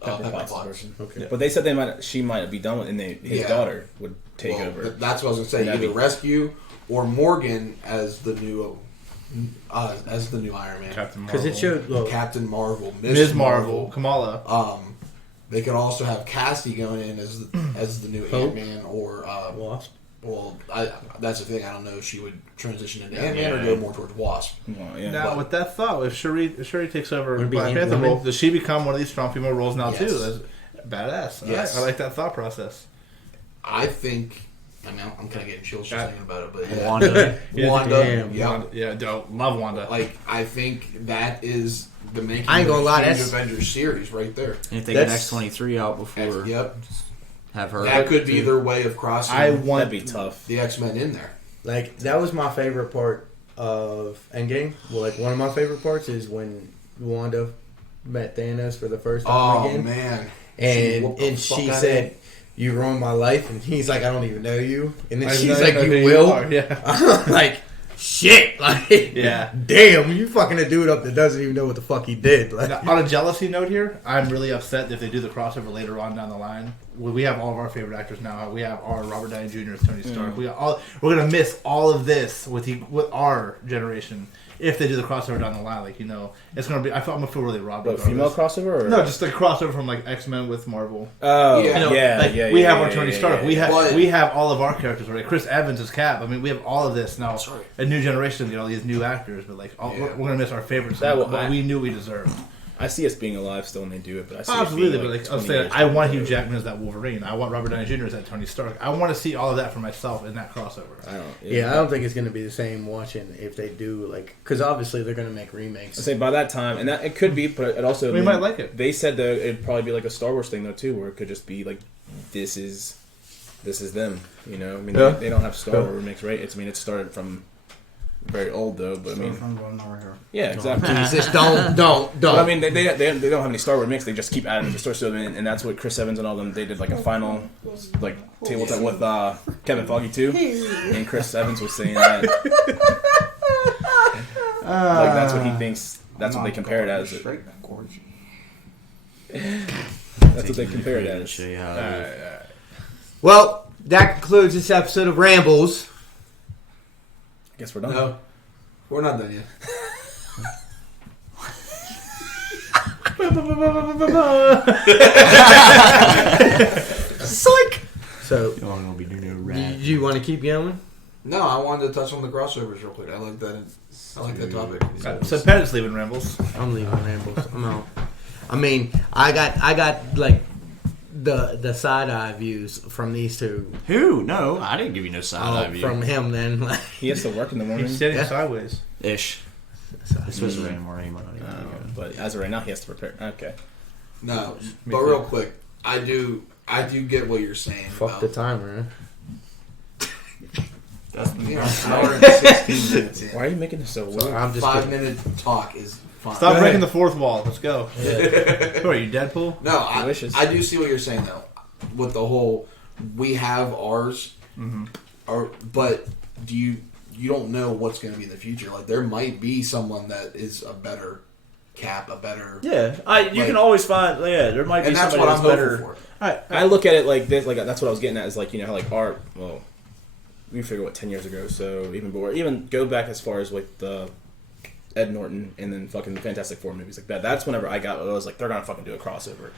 Pepper Potts. Okay. But they said she might be done with, and his daughter would take over. That's what I was going to say. Either Rescue or Morgan as the new Iron Man. Because it showed Captain Marvel, Ms. Marvel, Kamala. They could also have Cassie going in as the new Ant-Man or Wasp. Well, that's the thing. I don't know if she would transition into Ant-Man or go more towards Wasp. Well, yeah. Now, with that thought, if Shuri takes over Black Panther Panther role, does she become one of these strong female roles now too? Yes. That's badass. Yes. I like that thought process. I think. I mean, I'm kind of getting chills just thinking about it, but yeah. Wanda. Love Wanda. Like, I think that is the making I ain't gonna lie, of the that's Avengers series right there. And if they get X-23 out before, have her. That could be their way of crossing. That'd be tough. The X-Men in there. Like, that was my favorite part of Endgame. Well, like, one of my favorite parts is when Wanda met Thanos for the first time again. Oh, man. And she said, "You ruined my life," and he's like, "I don't even know you," and then she's like, "You will." Yeah. Like, shit. Like, damn, you fucking a dude up that doesn't even know what the fuck he did. Like, now, on a jealousy note here, I'm really upset if they do the crossover later on down the line we have all of our favorite actors now. We have our Robert Downey Jr. as Tony Stark. We're gonna miss all of this with our generation if they do the crossover down the line. Like it's gonna be. I'm gonna feel really robbed. What, female crossover? Or? No, just the crossover from like X-Men with Marvel. Oh, We have our Tony Stark. Yeah. We have all of our characters already. Chris Evans is Cap. I mean, we have all of this now. A new generation, these new actors, but we're gonna miss our favorites. What we knew we deserved. I see us being alive still when they do it, but I see Absolutely, it being but I'm saying I want Hugh Jackman as that Wolverine. I want Robert Downey Jr. as that Tony Stark. I want to see all of that for myself in that crossover. I don't think it's going to be the same watching if they do because obviously they're going to make remakes. I say by that time, and that it could be, but it also we might like it. They said that it'd probably be like a Star Wars thing though too, where it could just be like this is them. I mean, they don't have Star Wars remakes, right? It started from. Very old though, but I mean, yeah, exactly. Jesus, don't. But I mean, they don't have any Star Wars mix. They just keep adding to the story. So and that's what Chris Evans and all them. They did like a final tabletop with Kevin Feige too, and Chris Evans was saying that that's what he thinks. That's what they compare it as. That's what they compare it as. Well, that concludes this episode of Rambles. Guess we're done. No, we're not done yet. Psych! So, gonna be doing do you want to keep going? No, I wanted to touch on the crossovers real quick. I like that. I like that topic. So Pettit's leaving Rambles. I'm leaving Rambles. I'm out. I mean, I got like the side eye views from these two. Who? No, I didn't give you no side eye view. From him then. He has to work in the morning. He's sitting sideways. Ish. It's supposed to rain tomorrow. He might not even But as of right now, he has to prepare. Okay. No, but real quick, I do get what you're saying. Fuck the timer. That's an hour and 16 minutes in. Why are you making this so weird? I'm just 5-minute talk is fine. Stop breaking the fourth wall. Let's go. Who are you, Deadpool? No, I do see what you're saying though. With the whole, we have ours, but you don't know what's going to be in the future. Like there might be someone that is a better Cap, a better. Yeah, you can always find. Yeah, there might be and that's somebody what I'm that's hoping better. for. I look at it like this. Like that's what I was getting at. Is like how like art. Well, we figure 10 years ago. So even go back as far as like the Ed Norton and then fucking the Fantastic Four movies like that. That's whenever I was like, they're gonna fucking do a crossover.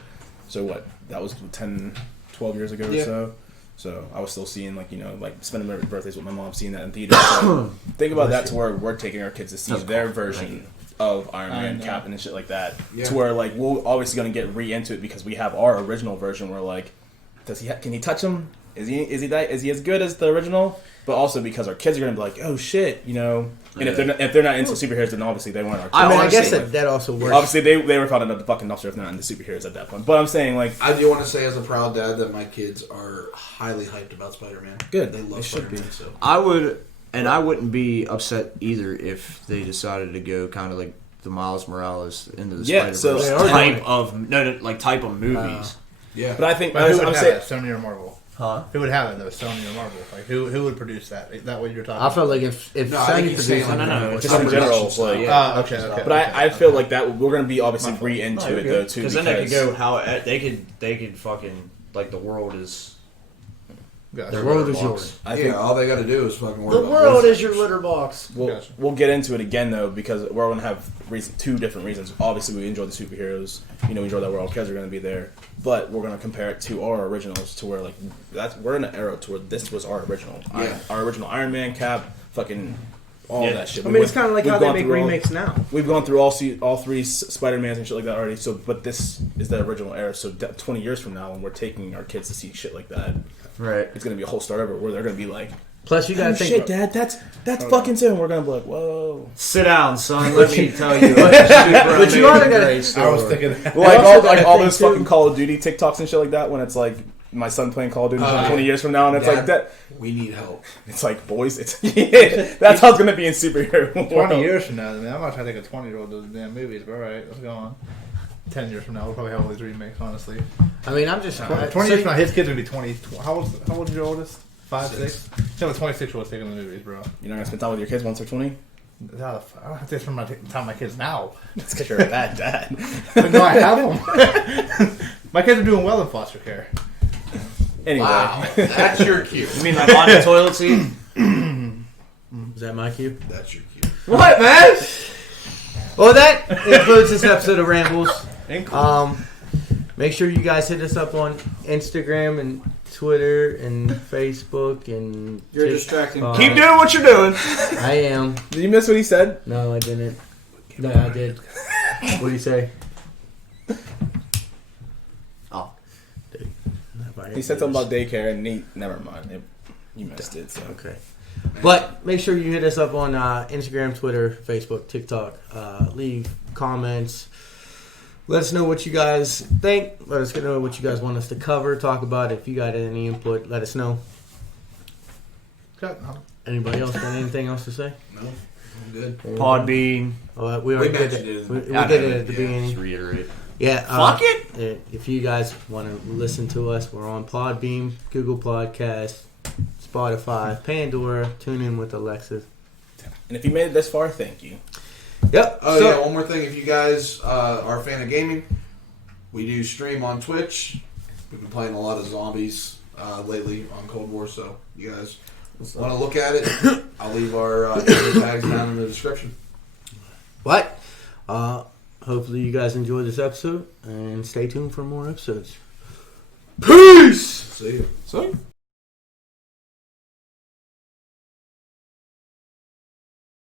So what? That was 10, 12 years ago or so. So I was still seeing like spending my birthdays with my mom, seeing that in theaters. So think about that to where we're taking our kids to see their version of Iron Man, Cap, and shit like that. Yeah. To where like we're obviously gonna get into it because we have our original version. Where like, can he touch him? Is he as good as the original? But also because our kids are gonna be like, oh shit, And if they're not into superheroes, then obviously they weren't our kids. I guess that also works. Obviously they were found in the fucking dumpster if not into superheroes at that point. But I'm saying like, I do want to say as a proud dad that my kids are highly hyped about Spider-Man. Good, they love Spider-Man. So I wouldn't be upset either if they decided to go kind of like the Miles Morales into the Spider-Verse type of movies. Yeah, but I think who would have it, Sony or Marvel? Huh? Who would have it though, Sony or Marvel? Like who would produce that? Is that what you're talking? I felt like if Sony produced it, just in general, like okay. But I feel like that we're gonna be obviously into it though too, because then they could go how they could fucking like the world is. The world is yours. I think all they got to do is fucking worry. The world is your litter box. We'll get into it again though because we're gonna have two different reasons. Obviously, we enjoy the superheroes. We enjoy that all kids are gonna be there, but we're gonna compare it to our originals to where like we're in an era to where this was our original. Our original Iron Man, Cap, fucking all that shit. I mean, it's kind of like how they make remakes now. We've gone through all three Spider-Mans and shit like that already. So, but this is the original era. So, 20 years from now, when we're taking our kids to see shit like that. Right, it's gonna be a whole start over where they're gonna be like, plus you gotta think, shit, Dad, that's fucking soon. We're gonna be like, whoa, sit down, son. Let me tell you. But you are gonna. I was thinking, all those fucking Call of Duty TikToks and shit like that. When it's like my son playing Call of Duty 20 years from now, and it's like that. We need help. It's like boys. It's that's how it's gonna be in superhero. 20 years from now, man, I'm not trying to take a 20-year-old to the damn movies. But all right, let's go on. 10 years from now, we'll probably have all these remakes, honestly. I mean, I'm just... 20 years from now, his kids are going to be 20. How old is your oldest? 5, 6? You have a 26-year-old taking the movies, bro. You're not going to spend time with your kids once they're 20? I don't have to spend time with my kids now. That's because you're a bad dad. But no, I have them. My kids are doing well in foster care. Anyway. Wow, that's your cue. You mean like on the toilet seat? Is that my cue? That's your cue. What, man? Well, that includes this episode of Rambles. Make sure you guys hit us up on Instagram and Twitter and Facebook and You're TikTok. distracting. Keep doing what you're doing. I am. Did you miss what he said? No, I didn't. No, I did. What do you say? Oh. He said something about daycare and never mind. You missed it. So. Okay. But make sure you hit us up on Instagram, Twitter, Facebook, TikTok. Leave comments. Let us know what you guys think. Let us know what you guys want us to cover, talk about. If you got any input, let us know. Anybody else got anything else to say? No, I'm good. Podbean. Oh, we already did mentioned it. it. We did it at the Just beginning. reiterate. Yeah. Fuck it. If you guys want to listen to us, we're on Podbeam, Google Podcasts, Spotify, Pandora. Tune in with Alexa. And if you made it this far, thank you. Yep. Oh so, yeah, one more thing. If you guys are a fan of gaming, we do stream on Twitch. We've been playing a lot of zombies lately on Cold War, so you guys want to look at it, I'll leave our tags down in the description. What? Hopefully you guys enjoyed this episode, and stay tuned for more episodes. Peace! See you.